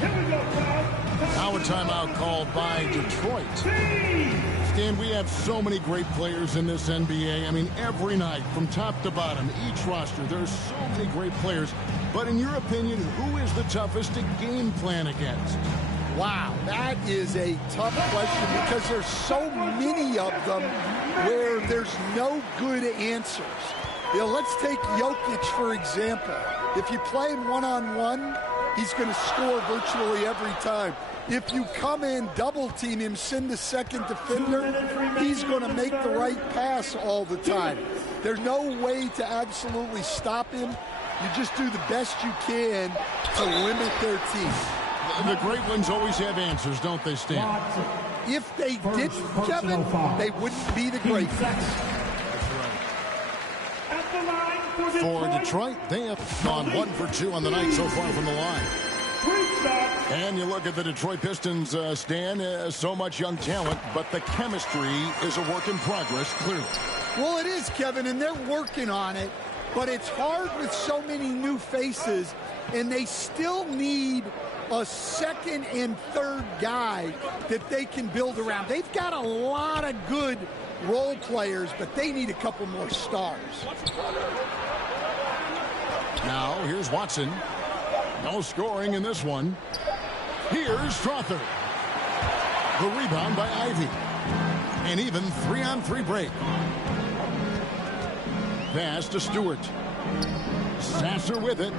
Now a timeout called by Detroit. Stan, we have so many great players in this NBA. I mean, every night, from top to bottom, each roster, there's so many great players. But in your opinion, who is the toughest to game plan against? Wow, that is a tough question because there's so many of them where there's no good answers. You know, let's take Jokic, for example. If you play him one-on-one, he's going to score virtually every time. If you come in, double-team him, send the second defender, he's going to make the right pass all the time. There's no way to absolutely stop him. You just do the best you can to limit their team. The great ones always have answers, don't they, Stan? If they did, Kevin, they wouldn't be the great. For Detroit, they have gone 1 for 2 on the night so far from the line. And you look at the Detroit Pistons, Stan, so much young talent, but the chemistry is a work in progress, clearly. Well, it is, Kevin, and they're working on it, but it's hard with so many new faces, and they still need a second and third guy that they can build around. They've got a lot of good role players, but they need a couple more stars. Now, here's Watson. No scoring in this one. Here's Strother. The rebound by Ivy. An even 3-on-3 break. Pass to Stewart. Sasser with it.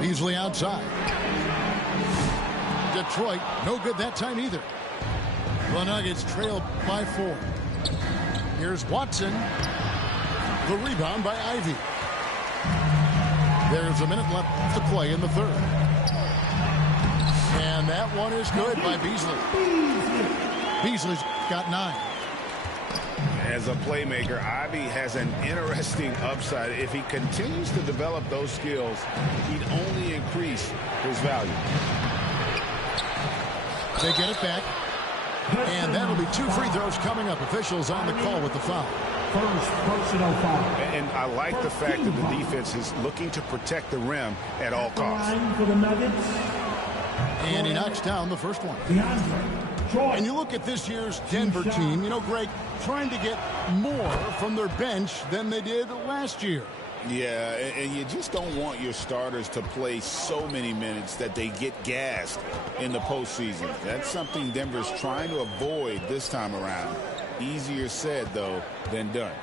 Beasley outside. Detroit, no good that time either. The Nuggets trail by 4. Here's Watson. The rebound by Ivy. There's a minute left to play in the third. And that one is good by Beasley. Beasley's got 9. As a playmaker, Ivy has an interesting upside. If he continues to develop those skills, he'd only increase his value. They get it back. And that'll be 2 free throws coming up. Officials on the call with the foul. First personal foul. And I like the fact that the defense is looking to protect the rim at all costs. For the Nuggets. And he knocks down the first one. And you look at this year's Denver team, you know, Greg, trying to get more from their bench than they did last year. Yeah, and you just don't want your starters to play so many minutes that they get gassed in the postseason. That's something Denver's trying to avoid this time around. Easier said, though, than done.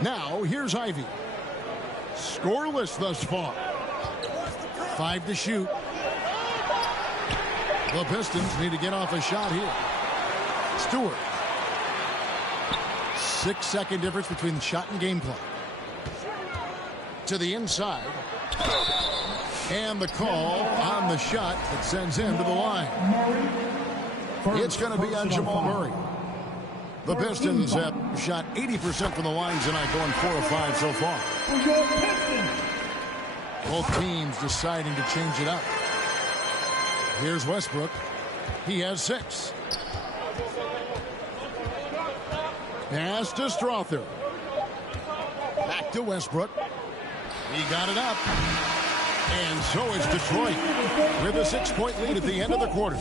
Now, here's Ivy. Scoreless thus far. 5 to shoot. The Pistons need to get off a shot here. Stewart. 6-second difference between the shot and game clock. To the inside. And the call on the shot that sends him to the line. It's going to be on Jamal Murray. The Pistons have shot 80% from the line tonight, going 4 of 5 so far. Both teams deciding to change it up. Here's Westbrook. He has 6. Pass to Strother. Back to Westbrook. He got it up. And so is Detroit with a 6-point lead at the end of the quarter.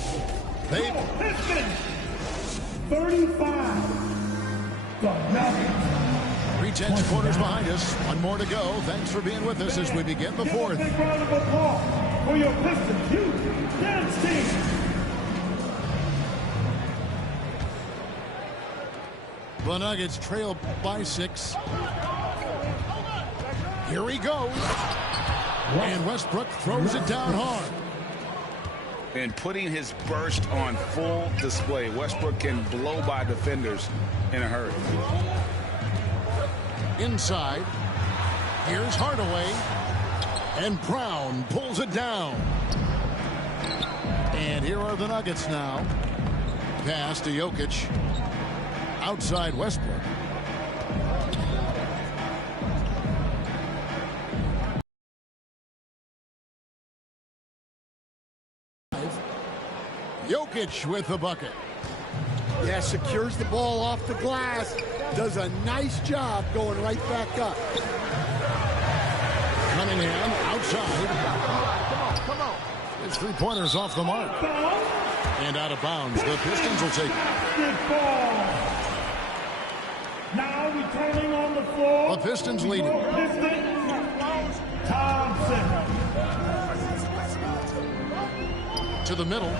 They 35. The Nuggets. 3/10 quarters behind us. One more to go. Thanks for being with us as we begin the fourth. Big round of applause for your Pistons youth dance team. The Nuggets trail by 6. Here he goes. And Westbrook throws it down hard. And putting his burst on full display. Westbrook can blow by defenders in a hurry. Inside. Here's Hardaway. And Brown pulls it down. And here are the Nuggets now. Pass to Jokic. Outside Westbrook. Jokic with the bucket. Yeah, secures the ball off the glass. Does a nice job going right back up. Cunningham outside. Come on. His 3-pointer's off the mark. And out of bounds. The Pistons will take it. Good ball. Now returning on the floor. The Pistons leading. Pistons. Thompson. To the middle.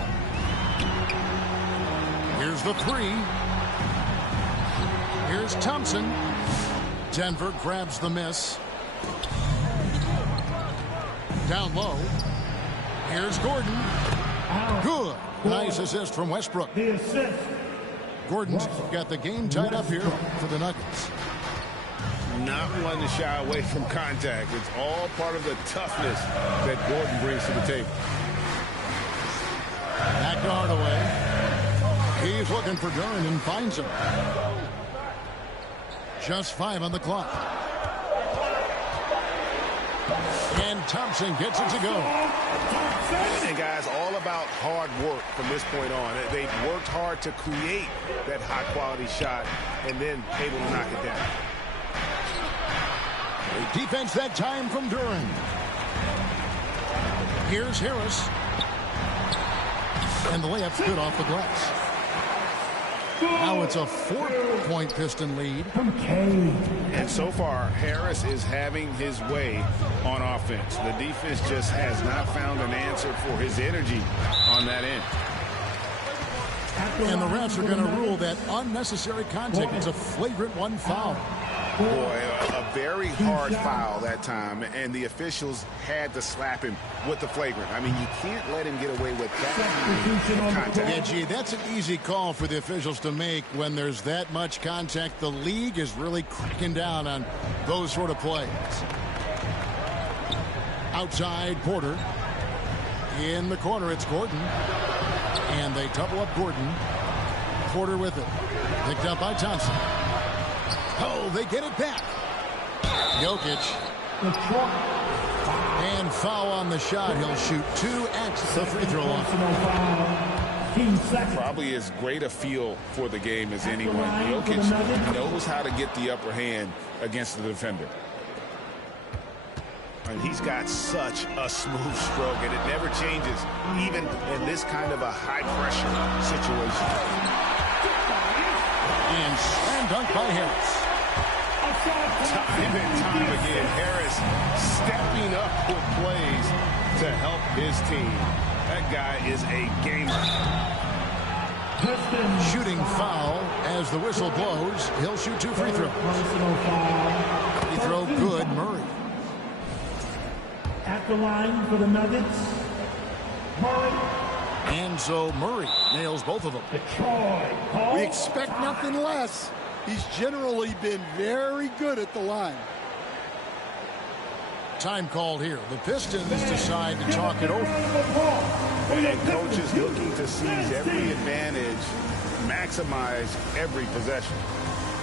Here's the 3. Here's Thompson. Denver grabs the miss. Down low. Here's Gordon. Good. Nice assist from Westbrook. The assist. Gordon's got the game tied up here for the Nuggets. Not one to shy away from contact. It's all part of the toughness that Gordon brings to the table. Back to Hardaway. He's looking for Duran and finds him. Just 5 on the clock. And Thompson gets it to go. And guys, all about hard work from this point on. They've worked hard to create that high-quality shot and then able to knock it down. A defense that time from Duran. Here's Harris. And the layup's good off the glass. Now it's a 4-point Piston lead. And so far, Harris is having his way on offense. The defense just has not found an answer for his energy on that end. And the refs are going to rule that unnecessary contact. It's a flagrant 1 foul. Boy, a very hard foul that time, and the officials had to slap him with the flagrant. I mean, you can't let him get away with that contact. Yeah, gee, that's an easy call for the officials to make when there's that much contact. The league is really cracking down on those sort of plays. Outside, Porter. In the corner, it's Gordon. And they double up Gordon. Porter with it. Picked up by Thompson. Oh, they get it back. Jokic. And foul on the shot. He'll shoot 2 at the free throw line. Probably as great a feel for the game as anyone. Jokic knows how to get the upper hand against the defender. And he's got such a smooth stroke, and it never changes, even in this kind of a high-pressure situation. And slam dunk by Harris. Time and time again, Harris stepping up with plays to help his team. That guy is a gamer. Shooting foul as the whistle blows. He'll shoot 2 free throws. Free throw good, Murray. At the line for the Nuggets, Murray. And so Murray nails both of them. We expect nothing less. He's generally been very good at the line. Time called here. The Pistons decide to talk it over. And coach is looking to seize every advantage, maximize every possession.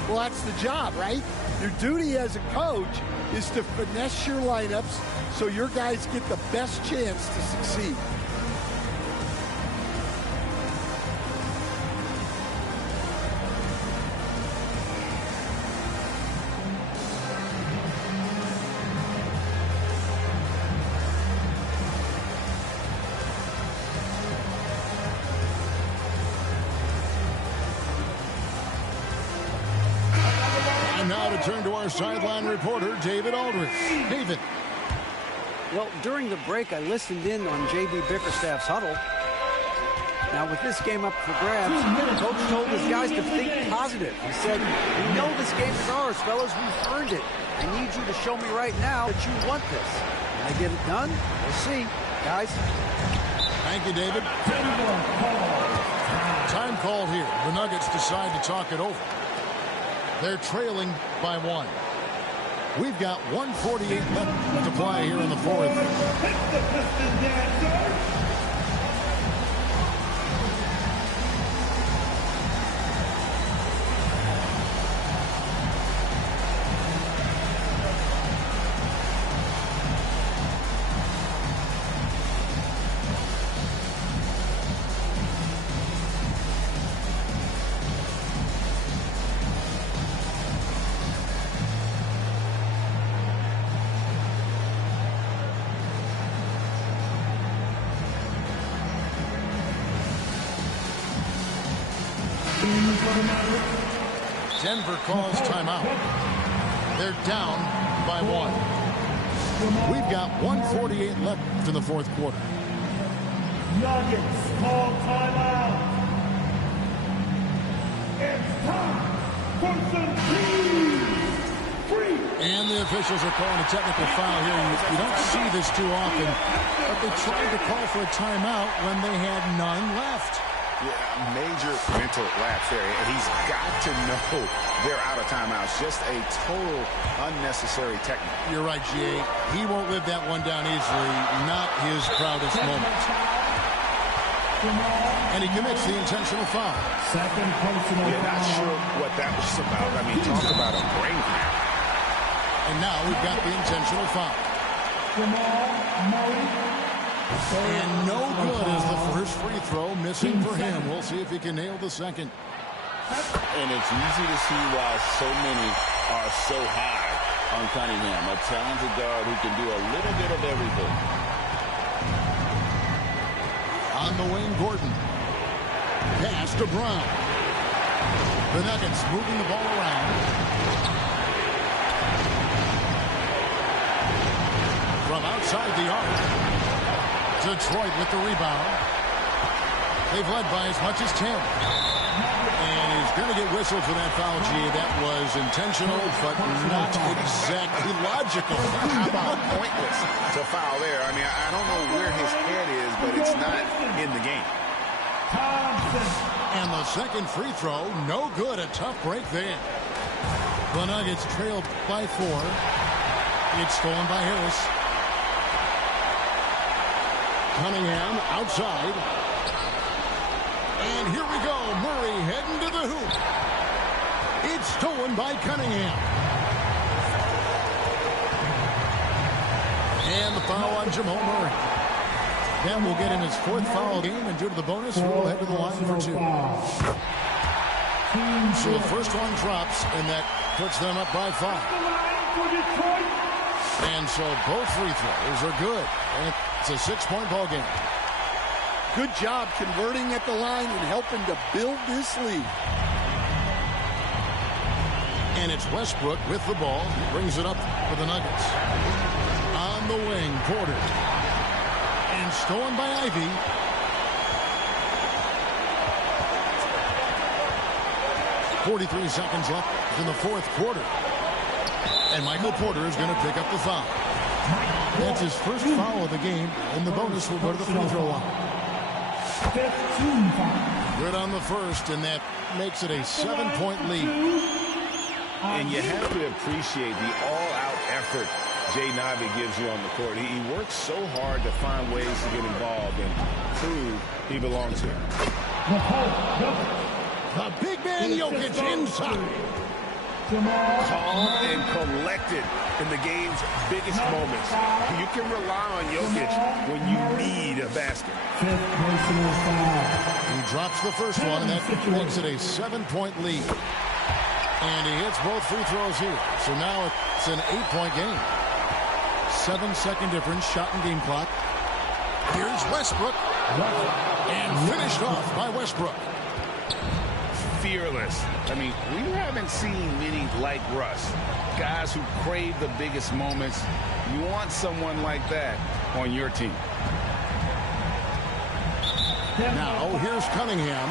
Well, that's the job, right? Your duty as a coach is to finesse your lineups so your guys get the best chance to succeed. Now to turn to our sideline reporter, David Aldridge. David. Well, during the break, I listened in on J.B. Bickerstaff's huddle. Now, with this game up for grabs, Coach told his guys to think positive. He said, "We know this game is ours, fellas. We've earned it. I need you to show me right now that you want this. When I get it done, we'll see, guys." Thank you, David. Time called here. The Nuggets decide to talk it over. They're trailing by 1. We've got 1:48 left to play here in the fourth. Denver calls timeout. They're down by 1. We've got 1:48 left in the fourth quarter. Nuggets call timeout. It's time for some free. And the officials are calling a technical foul here. You don't see this too often, but they tried to call for a timeout when they had none left. Yeah, major mental lapse there. He's got to know they're out of timeouts. Just a total unnecessary technique. You're right, G.A. He won't live that one down easily. Not his proudest moment. And he commits the intentional foul. Second personal foul. Not sure what that was about. I mean, talk about a brain cramp. And now we've got the intentional foul. And no good is the first free throw, missing for him. We'll see if he can nail the second. And it's easy to see why so many are so high on Cunningham, a talented guard who can do a little bit of everything. On the wing, Gordon. Pass to Brown. The Nuggets moving the ball around. From outside the arc. Detroit with the rebound. They've led by as much as 10. And he's going to get whistled for that foul, G. That was intentional, but not exactly logical. How about pointless to foul there? I mean, I don't know where his head is, but it's not in the game. And the second free throw, no good. A tough break there. The Nuggets trailed by 4. It's stolen by Harris. Cunningham outside. And here we go. Murray heading to the hoop. It's stolen by Cunningham. And the foul on Jamal Murray. That will get him his 4th foul game, and due to the bonus, we'll head to the line for 2. So the first one drops, and that puts them up by 5. And so both free throws are good. And it's a 6-point ball game. Good job converting at the line and helping to build this lead. And it's Westbrook with the ball. He brings it up for the Nuggets. On the wing, Porter. And stolen by Ivy. .43 seconds left in the fourth quarter. And Michael Porter is going to pick up the foul. That's his first foul of the game, and the bonus will go to the free throw line. Good on the first, and that makes it a 7-point lead. And you have to appreciate the all-out effort Jay Navi gives you on the court. He works so hard to find ways to get involved and prove he belongs here. The big man Jokic inside. calm and collected in the game's biggest moments. You can rely on Jokic when you need a basket. He drops the first one, and that makes it a 7-point lead. And he hits both free throws here. So now it's an 8-point game. 7-second difference, shot and game clock. Here's Westbrook. And finished off by Westbrook. Fearless. I mean, we haven't seen many like Russ. Guys who crave the biggest moments. You want someone like that on your team. Now, here's Cunningham.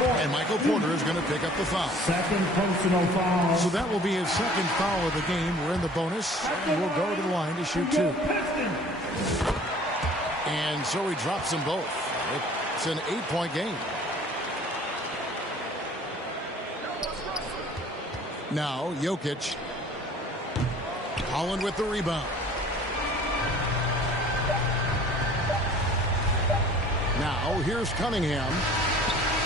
And Michael Porter is going to pick up the foul. Second personal foul. So that will be his second foul of the game. We're in the bonus. And we'll go to the line to shoot 2. And so he drops them both. It's an 8-point game. Now, Jokic. Holland with the rebound. Now, here's Cunningham.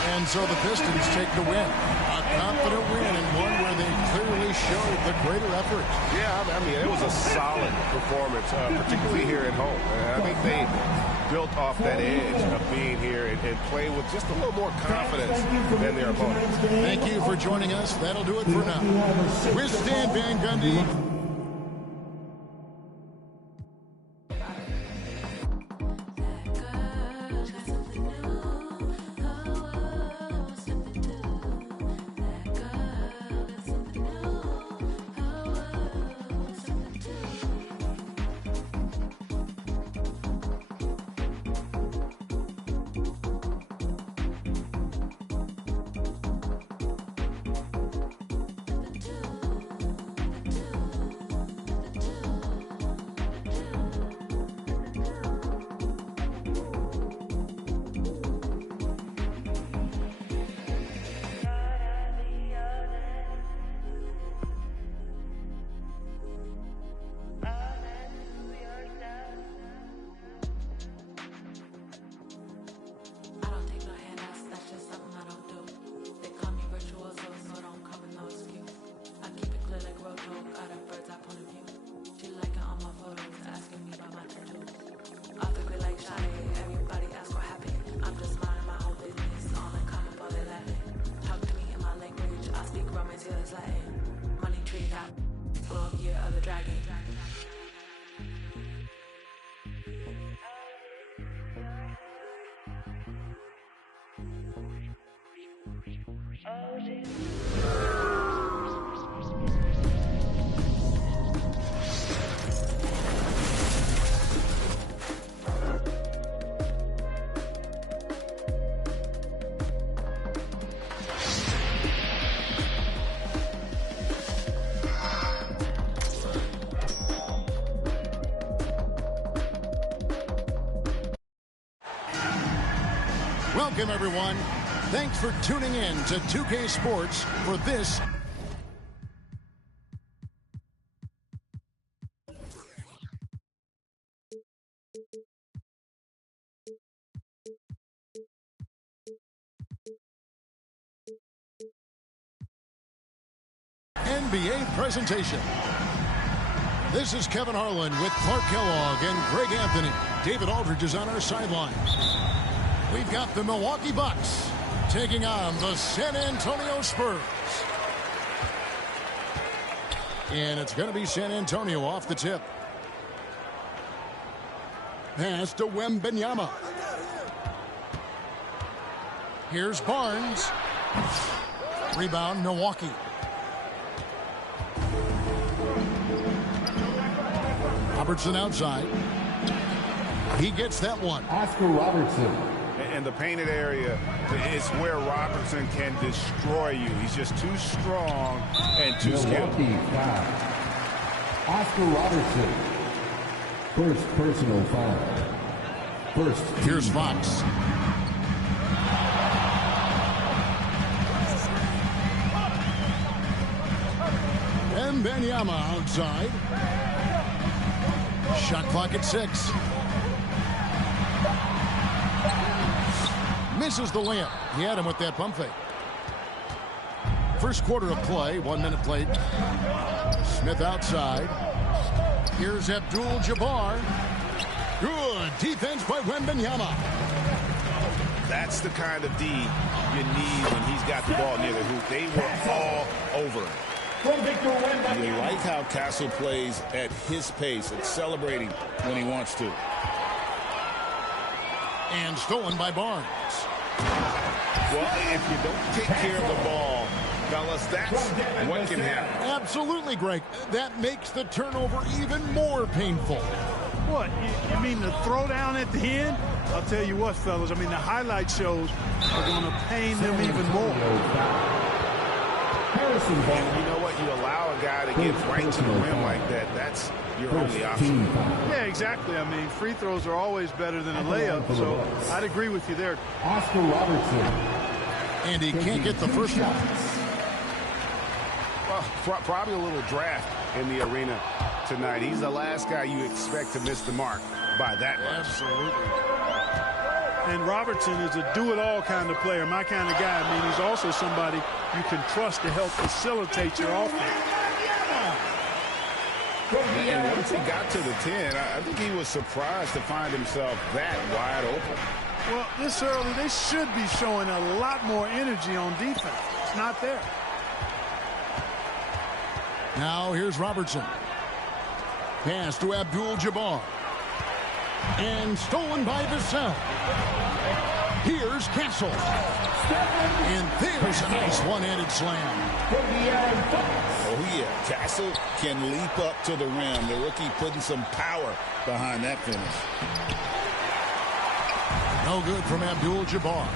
And so the Pistons take the win. A confident win, and one where they clearly showed the greater effort. Yeah, I mean, it was a solid performance, particularly here at home. I think they built off that edge of being here and play with just a little more confidence than their opponents. Thank you for joining us. That'll do it for now. With Stan Van Gundy. Welcome, everyone. Thanks for tuning in to 2K Sports for this NBA presentation. This is Kevin Harlan with Clark Kellogg and Greg Anthony. David Aldridge is on our sideline. We've got the Milwaukee Bucks taking on the San Antonio Spurs. And it's going to be San Antonio off the tip. Pass to Wembanyama. Here's Barnes. Rebound, Milwaukee. Robertson outside. He gets that one. Oscar Robertson. And the painted area is where Robertson can destroy you. He's just too strong and too skilled. Oscar Robertson. First personal foul. First. Here's Fox. Wembanyama outside. Shot clock at 6. Misses the layup. He had him with that pump fake. first quarter of play. 1 minute played. Smith outside. Here's Abdul-Jabbar. Good defense by Wembanyama. That's the kind of D you need when he's got the ball near the hoop. They were all over him. You like how Castle plays at his pace, at celebrating when he wants to. And stolen by Barnes. Well, if you don't take care of the ball, fellas, that's what can happen. Absolutely, Greg. That makes the turnover even more painful. What? You mean the throwdown at the end? I'll tell you what, fellas. I mean, the highlight shows are going to pain them even more. And you know what? You allow a guy to get right to the rim like that. That's your only option. Yeah, exactly. I mean, free throws are always better than a layup, so I'd agree with you there. Oscar Robertson. And he can't get the first one. Well, probably a little draft in the arena tonight. He's the last guy you expect to miss the mark by that much. Absolutely. And Robertson is a do-it-all kind of player, my kind of guy. I mean, he's also somebody you can trust to help facilitate your offense. And once he got to the 10, I think he was surprised to find himself that wide open. Well, this early, they should be showing a lot more energy on defense. It's not there. Now here's Robertson. Pass to Abdul-Jabbar. And stolen by Vassell. Here's Castle. And there's a nice one-handed slam. Oh, yeah. Castle can leap up to the rim. The rookie putting some power behind that finish. No good from Abdul-Jabbar.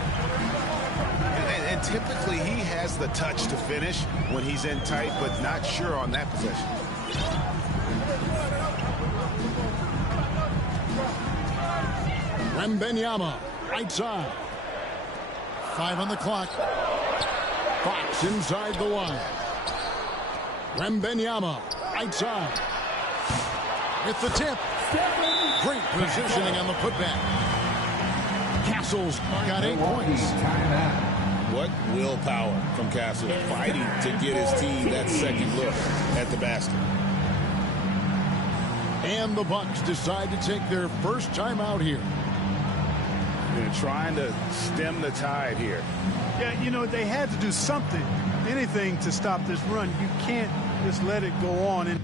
And typically he has the touch to finish when he's in tight, but not sure on that possession. Wembanyama, right side. 5 on the clock. Fox inside the line. Wembanyama, right side. With the tip. Great positioning on the putback. Castle's got 8 points. What willpower from Castle, fighting to get his team that second look at the basket. And the Bucks decide to take their first time out here. They're trying to stem the tide here. Yeah, you know, they had to do something, anything to stop this run. You can't just let it go on. And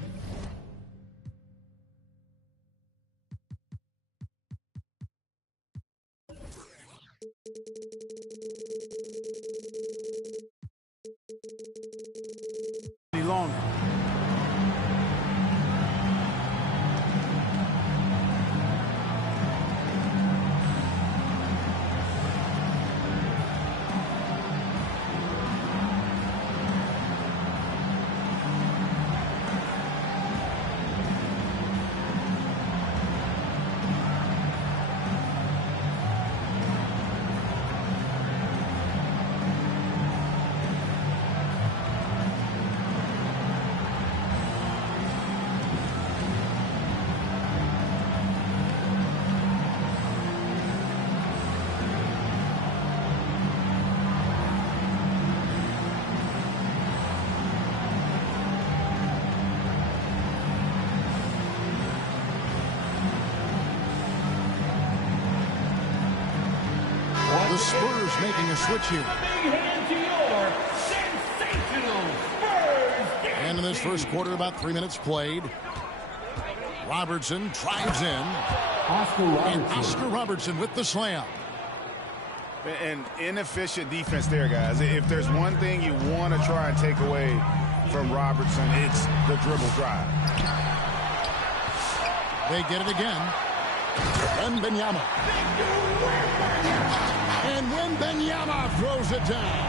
any longer. The Spurs making a switch here. And in this first quarter, about 3 minutes played. Robertson drives in. And Oscar Robertson with the slam. And inefficient defense there, guys. If there's one thing you want to try and take away from Robertson, it's the dribble drive. They get it again. Wembanyama. And Wembanyama throws it down.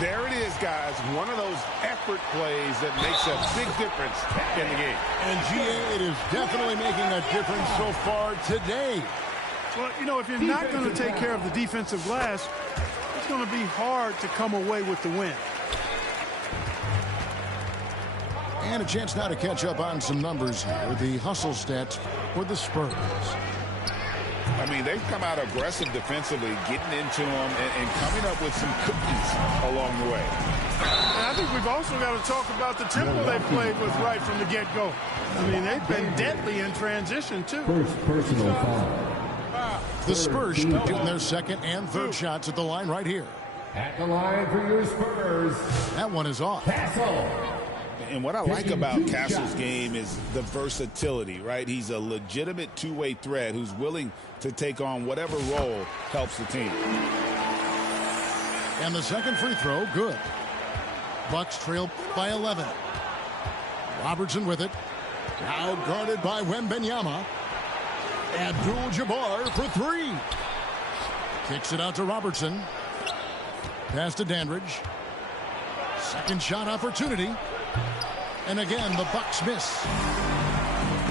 There it is, guys. One of those effort plays that makes a big difference in the game. And GA, it is definitely making a difference so far today. Well, you know, if you're not going to take care of the defensive glass, it's going to be hard to come away with the win. And a chance now to catch up on some numbers here. The hustle stats for the Spurs. I mean, they've come out aggressive defensively, getting into them and coming up with some cookies along the way. And I think we've also got to talk about the tempo they played with right from the get-go. I mean, they've been deadly in transition, too. First personal foul. The Spurs shooting their second and third shots at the line right here. At the line for your Spurs. That one is off. Castle. And what I like about Castle's game is the versatility, right? He's a legitimate two-way threat who's willing to take on whatever role helps the team. And the second free throw, good. Bucks trail by 11. Robertson with it. Now guarded by Wembanyama. Abdul-Jabbar for three. Kicks it out to Robertson. Pass to Dandridge. Second shot opportunity. And again, the Bucks miss.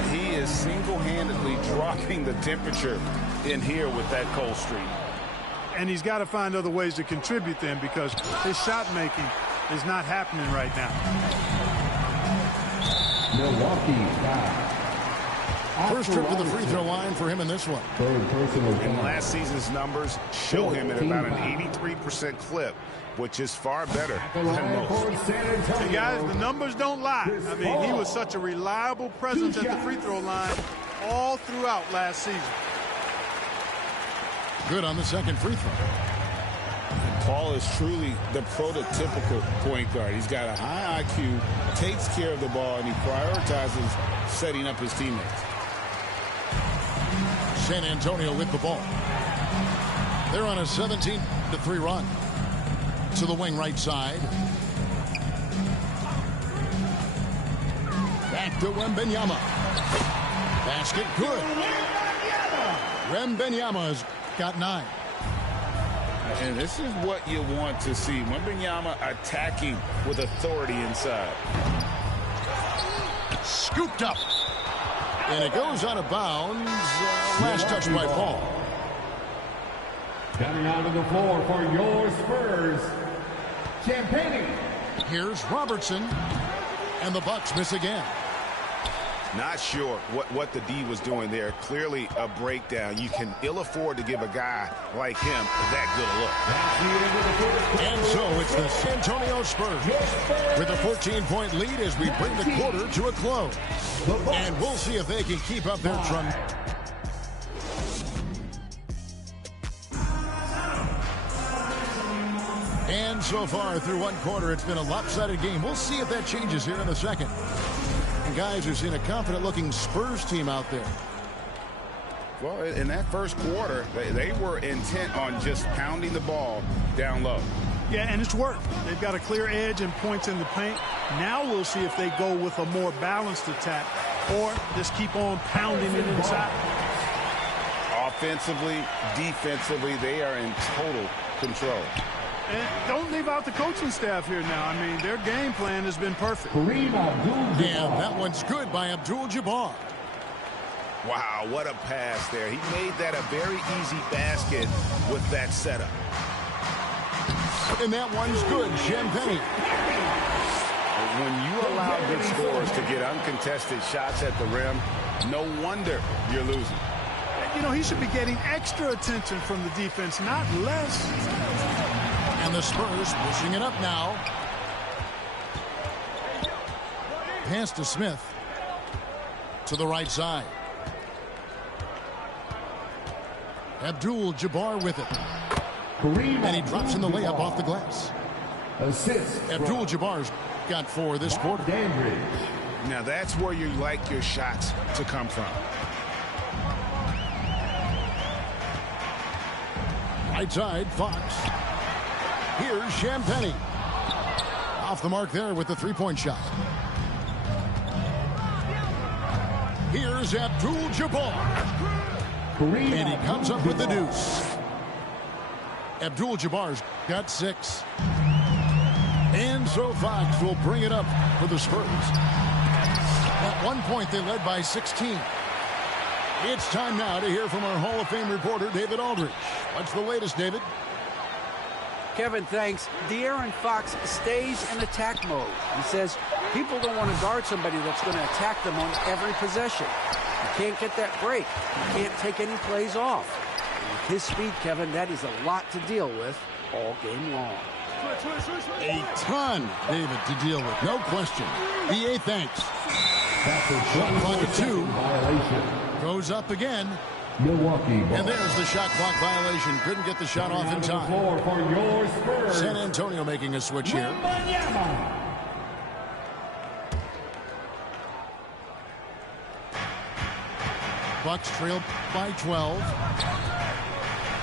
He is single-handedly dropping the temperature in here with that cold streak. And he's got to find other ways to contribute then, because his shot making is not happening right now. Milwaukee foul. First trip to the free throw line for him in this one. Third personal foul. And last season's numbers show him at about an 83% clip, which is far better than most. And guys, the numbers don't lie. I mean, he was such a reliable presence at the free throw line all throughout last season. Good on the second free throw. And Paul is truly the prototypical point guard. He's got a high IQ, takes care of the ball, and he prioritizes setting up his teammates. San Antonio with the ball. They're on a 17-3 run. To the wing right side. Back to Wembanyama. Basket good. Wembanyama's got 9. And this is what you want to see. Wembanyama attacking with authority inside. Scooped up. And it goes out of bounds. Last touch by Paul. Coming out of the floor for your Spurs, Champagnie. Here's Robertson. And the Bucks miss again. Not sure what the D was doing there. Clearly a breakdown. You can ill afford to give a guy like him that good a look. And so it's the San Antonio Spurs with a 14-point lead as we bring the quarter to a close. And we'll see if they can keep up their trend. And so far through one quarter, it's been a lopsided game. We'll see if that changes here in the second. And guys, we've seen a confident-looking Spurs team out there. Well, in that first quarter, they were intent on just pounding the ball down low. Yeah, and it's worked. They've got a clear edge and points in the paint. Now we'll see if they go with a more balanced attack or just keep on pounding it inside. Offensively, defensively, they are in total control. And don't leave out the coaching staff here now. I mean, their game plan has been perfect. And that one's good by Abdul-Jabbar. Wow, what a pass there. He made that a very easy basket with that setup. And that one's good, Champagnie. When you allow good scorers to get uncontested shots at the rim, no wonder you're losing. You know, he should be getting extra attention from the defense, not less. And the Spurs pushing it up now. Pass to Smith. To the right side. Abdul-Jabbar with it. And he drops in the layup off the glass. Assist. Abdul-Jabbar's got 4 this quarter. Now that's where you like your shots to come from. Right side, Fox. Here's Champagnie. Off the mark there with the three-point shot. Here's Abdul-Jabbar. And he comes up with the deuce. Abdul-Jabbar's got 6. And so Fox will bring it up for the Spurs. At one point, they led by 16. It's time now to hear from our Hall of Fame reporter, David Aldridge. What's the latest, David? Kevin, thanks. De'Aaron Fox stays in attack mode. He says people don't want to guard somebody that's going to attack them on every possession. You can't get that break. You can't take any plays off. And with his speed, Kevin, that is a lot to deal with all game long. A ton, David, to deal with. No question. EA thanks. Shot clock at 2. Violation. Goes up again. Milwaukee ball. And there's the shot clock violation. Couldn't get the shot off in time. For your Spurs. San Antonio making a switch here. Bucks trail by 12.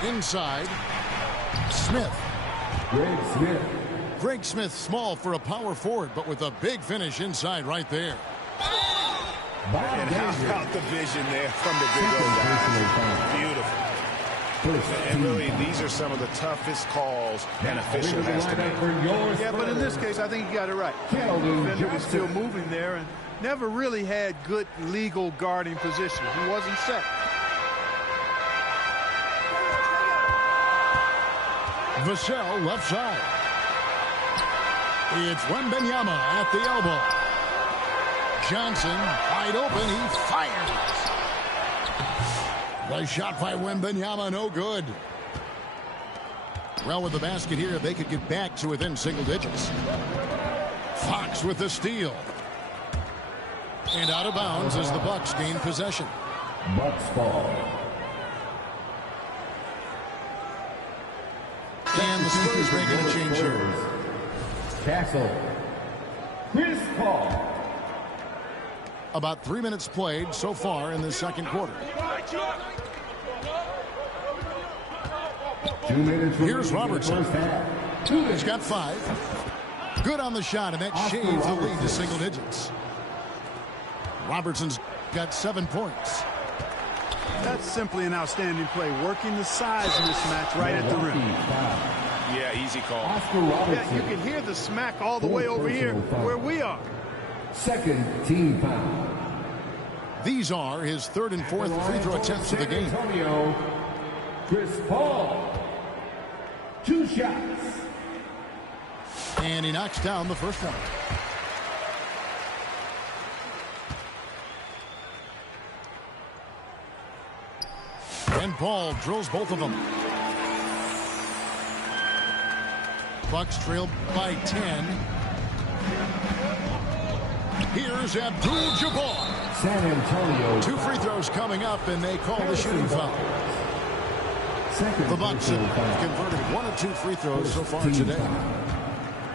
Inside. Smith. Greg Smith, small for a power forward, but with a big finish inside right there. And how about the vision there from the big old guy? Beautiful. And really, these are some of the toughest calls an official has to make. Yeah, but in this case, I think he got it right. The defender was still moving there and never really had good legal guarding position. He wasn't set. Vassell left side. It's Wembanyama at the elbow. Johnson wide open. He fires. The shot by Wembanyama, no good. Well, with the basket here, they could get back to within single digits. Fox with the steal. And out of bounds as the Bucks gain possession. Bucks ball. And the Spurs making a change here. Castle. Chris Paul. About 3 minutes played so far in the second quarter. 2 minutes. Here's Robertson. He's got 5. Good on the shot, and that shaves the lead to single digits. Robertson's got 7 points. That's simply an outstanding play, working the size mismatch right at the rim. Yeah, easy call. Yeah, you can hear the smack all the way over here where we are. Second team foul. These are his third and fourth free throw attempts of the game. Antonio, Chris Paul. 2 shots. And he knocks down the first one. And Paul drills both of them. Bucks trail by 10. Here's Abdul-Jabbar. San Antonio. 2 free throws coming up, and they call the shooting foul. The Bucks have converted 1 of 2 free throws so far today.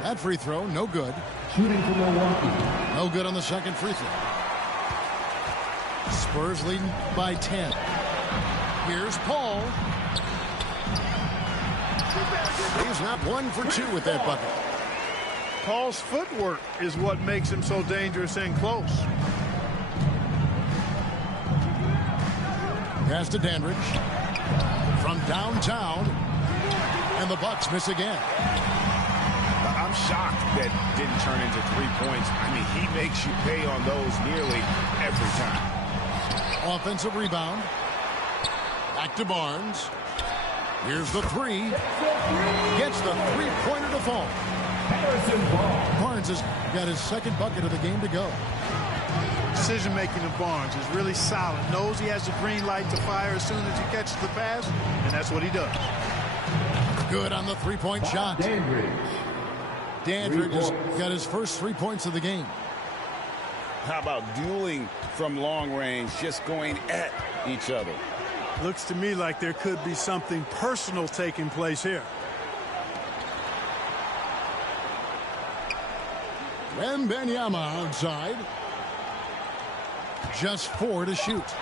That free throw, no good. Shooting for Milwaukee. No good on the second free throw. Spurs leading by 10. Here's Paul. He's not 1 for 2 with that bucket. Paul's footwork is what makes him so dangerous and close. Pass to Dandridge. From downtown. And the Bucks miss again. I'm shocked that didn't turn into 3 points. I mean, he makes you pay on those nearly every time. Offensive rebound. Back to Barnes. Here's the 3. Gets the 3-pointer to fall. Barnes has got his second bucket of the game to go. Decision-making of Barnes is really solid. Knows he has the green light to fire as soon as he catches the pass, and that's what he does. Good on the 3-point shot. Dandridge has got his first 3 points of the game. How about dueling from long range, just going at each other? Looks to me like there could be something personal taking place here. Wembanyama outside. Just 4 to shoot.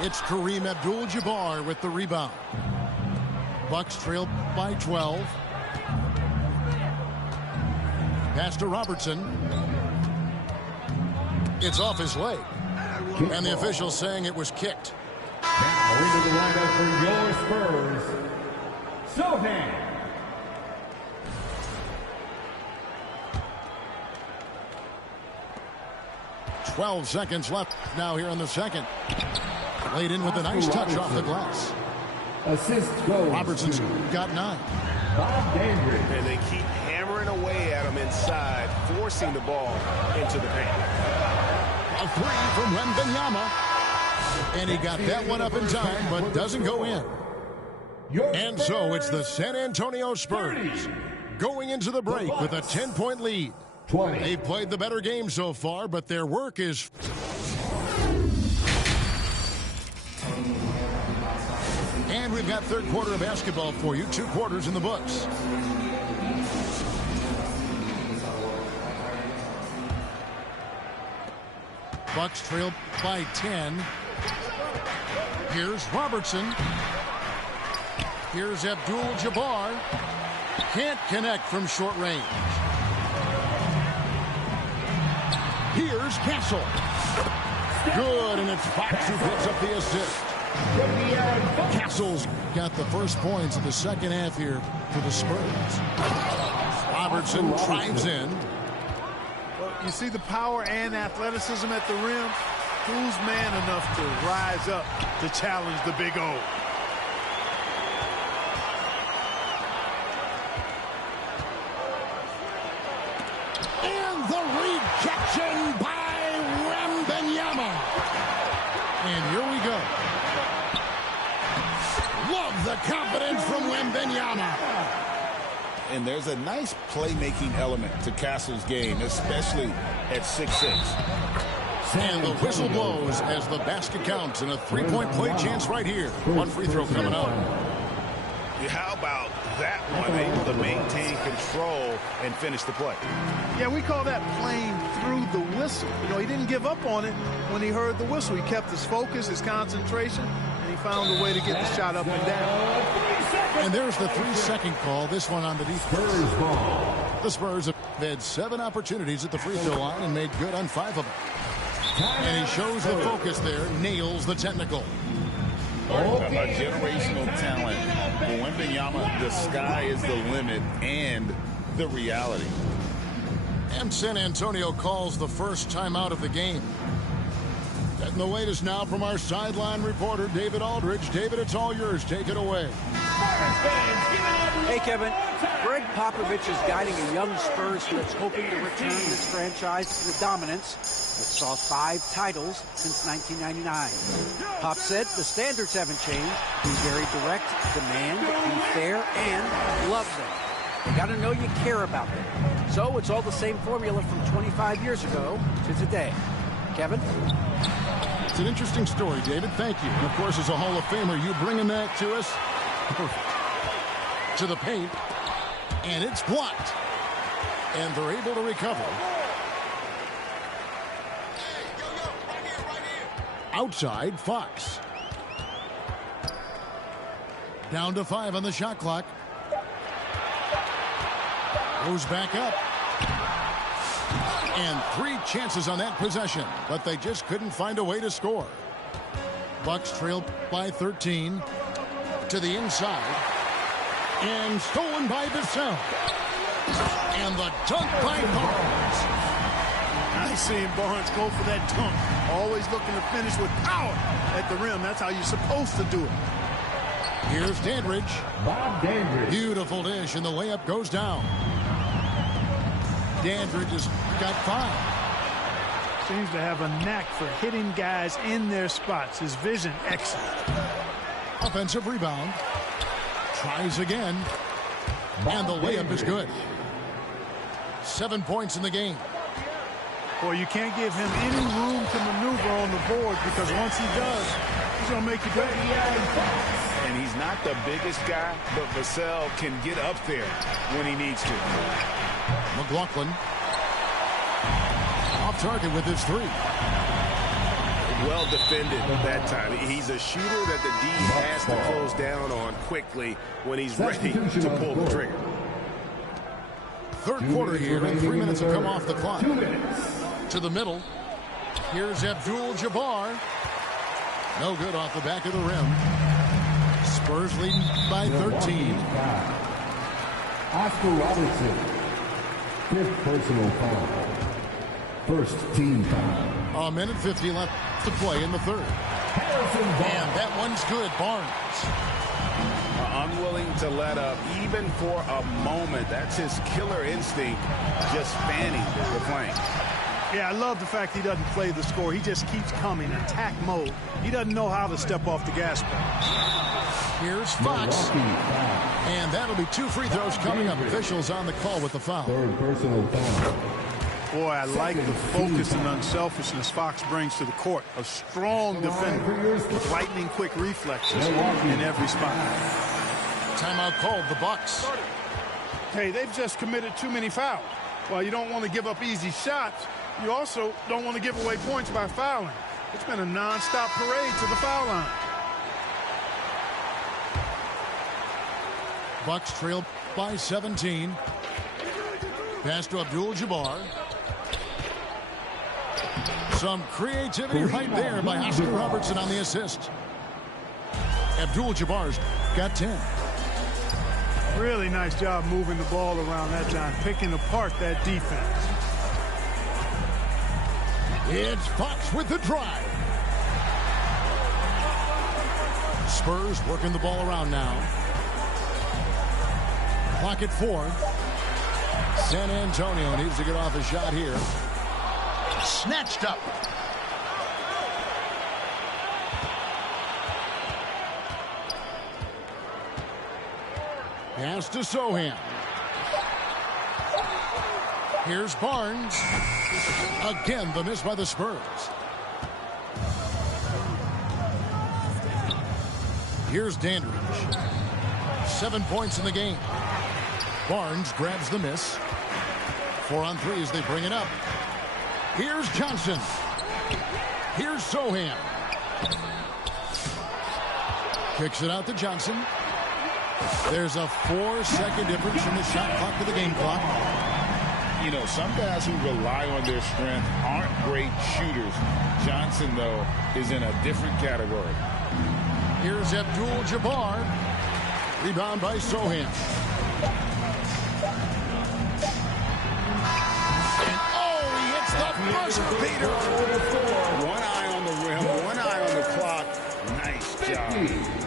It's Kareem Abdul-Jabbar with the rebound. Bucks trail by 12. Pass to Robertson. It's off his leg. And the official saying it was kicked. Now into the lineup for your Spurs, Sohan. 12 seconds left now here in the second. Laid in with a nice touch off the glass. Assist goes. Robertson's got 9. Bob Dandridge. And they keep hammering away at him inside, forcing the ball into the paint. A three from Wembanyama. And he got that one up in time, but doesn't go in. And so it's the San Antonio Spurs going into the break with a 10-point lead. They've played the better game so far, but their work is... And we've got third quarter of basketball for you. 2 quarters in the books. Bucks trail by 10. Here's Robertson. Here's Abdul-Jabbar. Can't connect from short range. Here's Castle. Good, and it's Fox who picks up the assist. Castle's got the first points of the second half here for the Spurs. Robertson drives in. Well, you see the power and athleticism at the rim. Who's man enough to rise up to challenge the Big O? And the rejection by Wembanyama. And here we go. Love the confidence from Wembanyama. And there's a nice playmaking element to Castle's game, especially at 6'6". And the whistle blows as the basket counts, and a 3-point play chance right here. One free throw coming up. How about that one? Able to maintain control and finish the play. Yeah, we call that playing through the whistle. You know, he didn't give up on it when he heard the whistle. He kept his focus, his concentration, and he found a way to get the shot up and down. And there's the 3-second call. This one on the defense. The Spurs have had 7 opportunities at the free throw line and made good on 5 of them. And he shows the focus there, nails the technical. A generational talent. Wembanyama, the sky is the limit and the reality. And San Antonio calls the first timeout of the game. And the latest now from our sideline reporter, David Aldridge. David, it's all yours. Take it away. Hey, Kevin. Greg Popovich is guiding a young Spurs that's hoping to return this franchise to the dominance that saw 5 titles since 1999. Pop said the standards haven't changed. Be very direct, demand, be fair, and love them. You got to know you care about them. So it's all the same formula from 25 years ago to today. Kevin? It's an interesting story, David. Thank you. And, of course, as a Hall of Famer, you bringing that to us. To the paint. And it's blocked. And they're able to recover. Outside, Fox. Down to 5 on the shot clock. Goes back up. And 3 chances on that possession, but they just couldn't find a way to score. Bucks trail by 13 to the inside. And stolen by Bissell. And the dunk by Barnes. I seen Barnes go for that dunk. Always looking to finish with power at the rim. That's how you're supposed to do it. Here's Dandridge. Bob Dandridge. Beautiful dish, and the layup goes down. Dandridge has got 5. Seems to have a knack for hitting guys in their spots. His vision, excellent. Offensive rebound. Tries again. And the layup is good. 7 points in the game. Boy, you can't give him any room to maneuver on the board, because once he does, he's going to make you pay. And he's not the biggest guy, but Vassell can get up there when he needs to. McLaughlin off target with his 3. Well defended that time. He's a shooter that the D has to close down on quickly when he's ready to pull the trigger. Third quarter here, and 3 minutes have come off the clock. 2 minutes. To the middle. Here's Abdul-Jabbar. No good off the back of the rim. Spurs leading by 13. Oscar Robertson. 5th personal foul. First team foul. A minute 50 left to play in the third. And that one's good. Barnes. Unwilling to let up even for a moment. That's his killer instinct, just fanning the flank. Yeah, I love the fact he doesn't play the score. He just keeps coming, attack mode. He doesn't know how to step off the gas pedal. Here's Fox. And that'll be 2 free throws coming up. Officials on the call with the foul. Third personal foul. Boy, I like the focus and unselfishness Fox brings to the court. A strong defender with lightning-quick reflexes in every spot. Timeout called, the Bucks. Hey, they've just committed too many fouls. While you don't want to give up easy shots, you also don't want to give away points by fouling. It's been a non-stop parade to the foul line. Bucks trail by 17. Pass to Abdul-Jabbar. Some creativity right there by Oscar Robertson on the assist. Abdul-Jabbar's got 10. Really nice job moving the ball around that time, picking apart that defense. It's Fox with the drive. Spurs working the ball around now. Clock at 4. San Antonio needs to get off a shot here. Snatched up. Pass to Sohan. Here's Barnes. Again, the miss by the Spurs. Here's Dandridge. 7 points in the game. Barnes grabs the miss. 4 on 3 as they bring it up. Here's Johnson. Here's Sohan. Kicks it out to Johnson. There's a 4-second difference from the shot clock to the game clock. You know, some guys who rely on their strength aren't great shooters. Johnson, though, is in a different category. Here's Abdul-Jabbar. Rebound by Sohan. And he hits the buzzer beater. One eye on the rim, one eye on the clock. Nice job.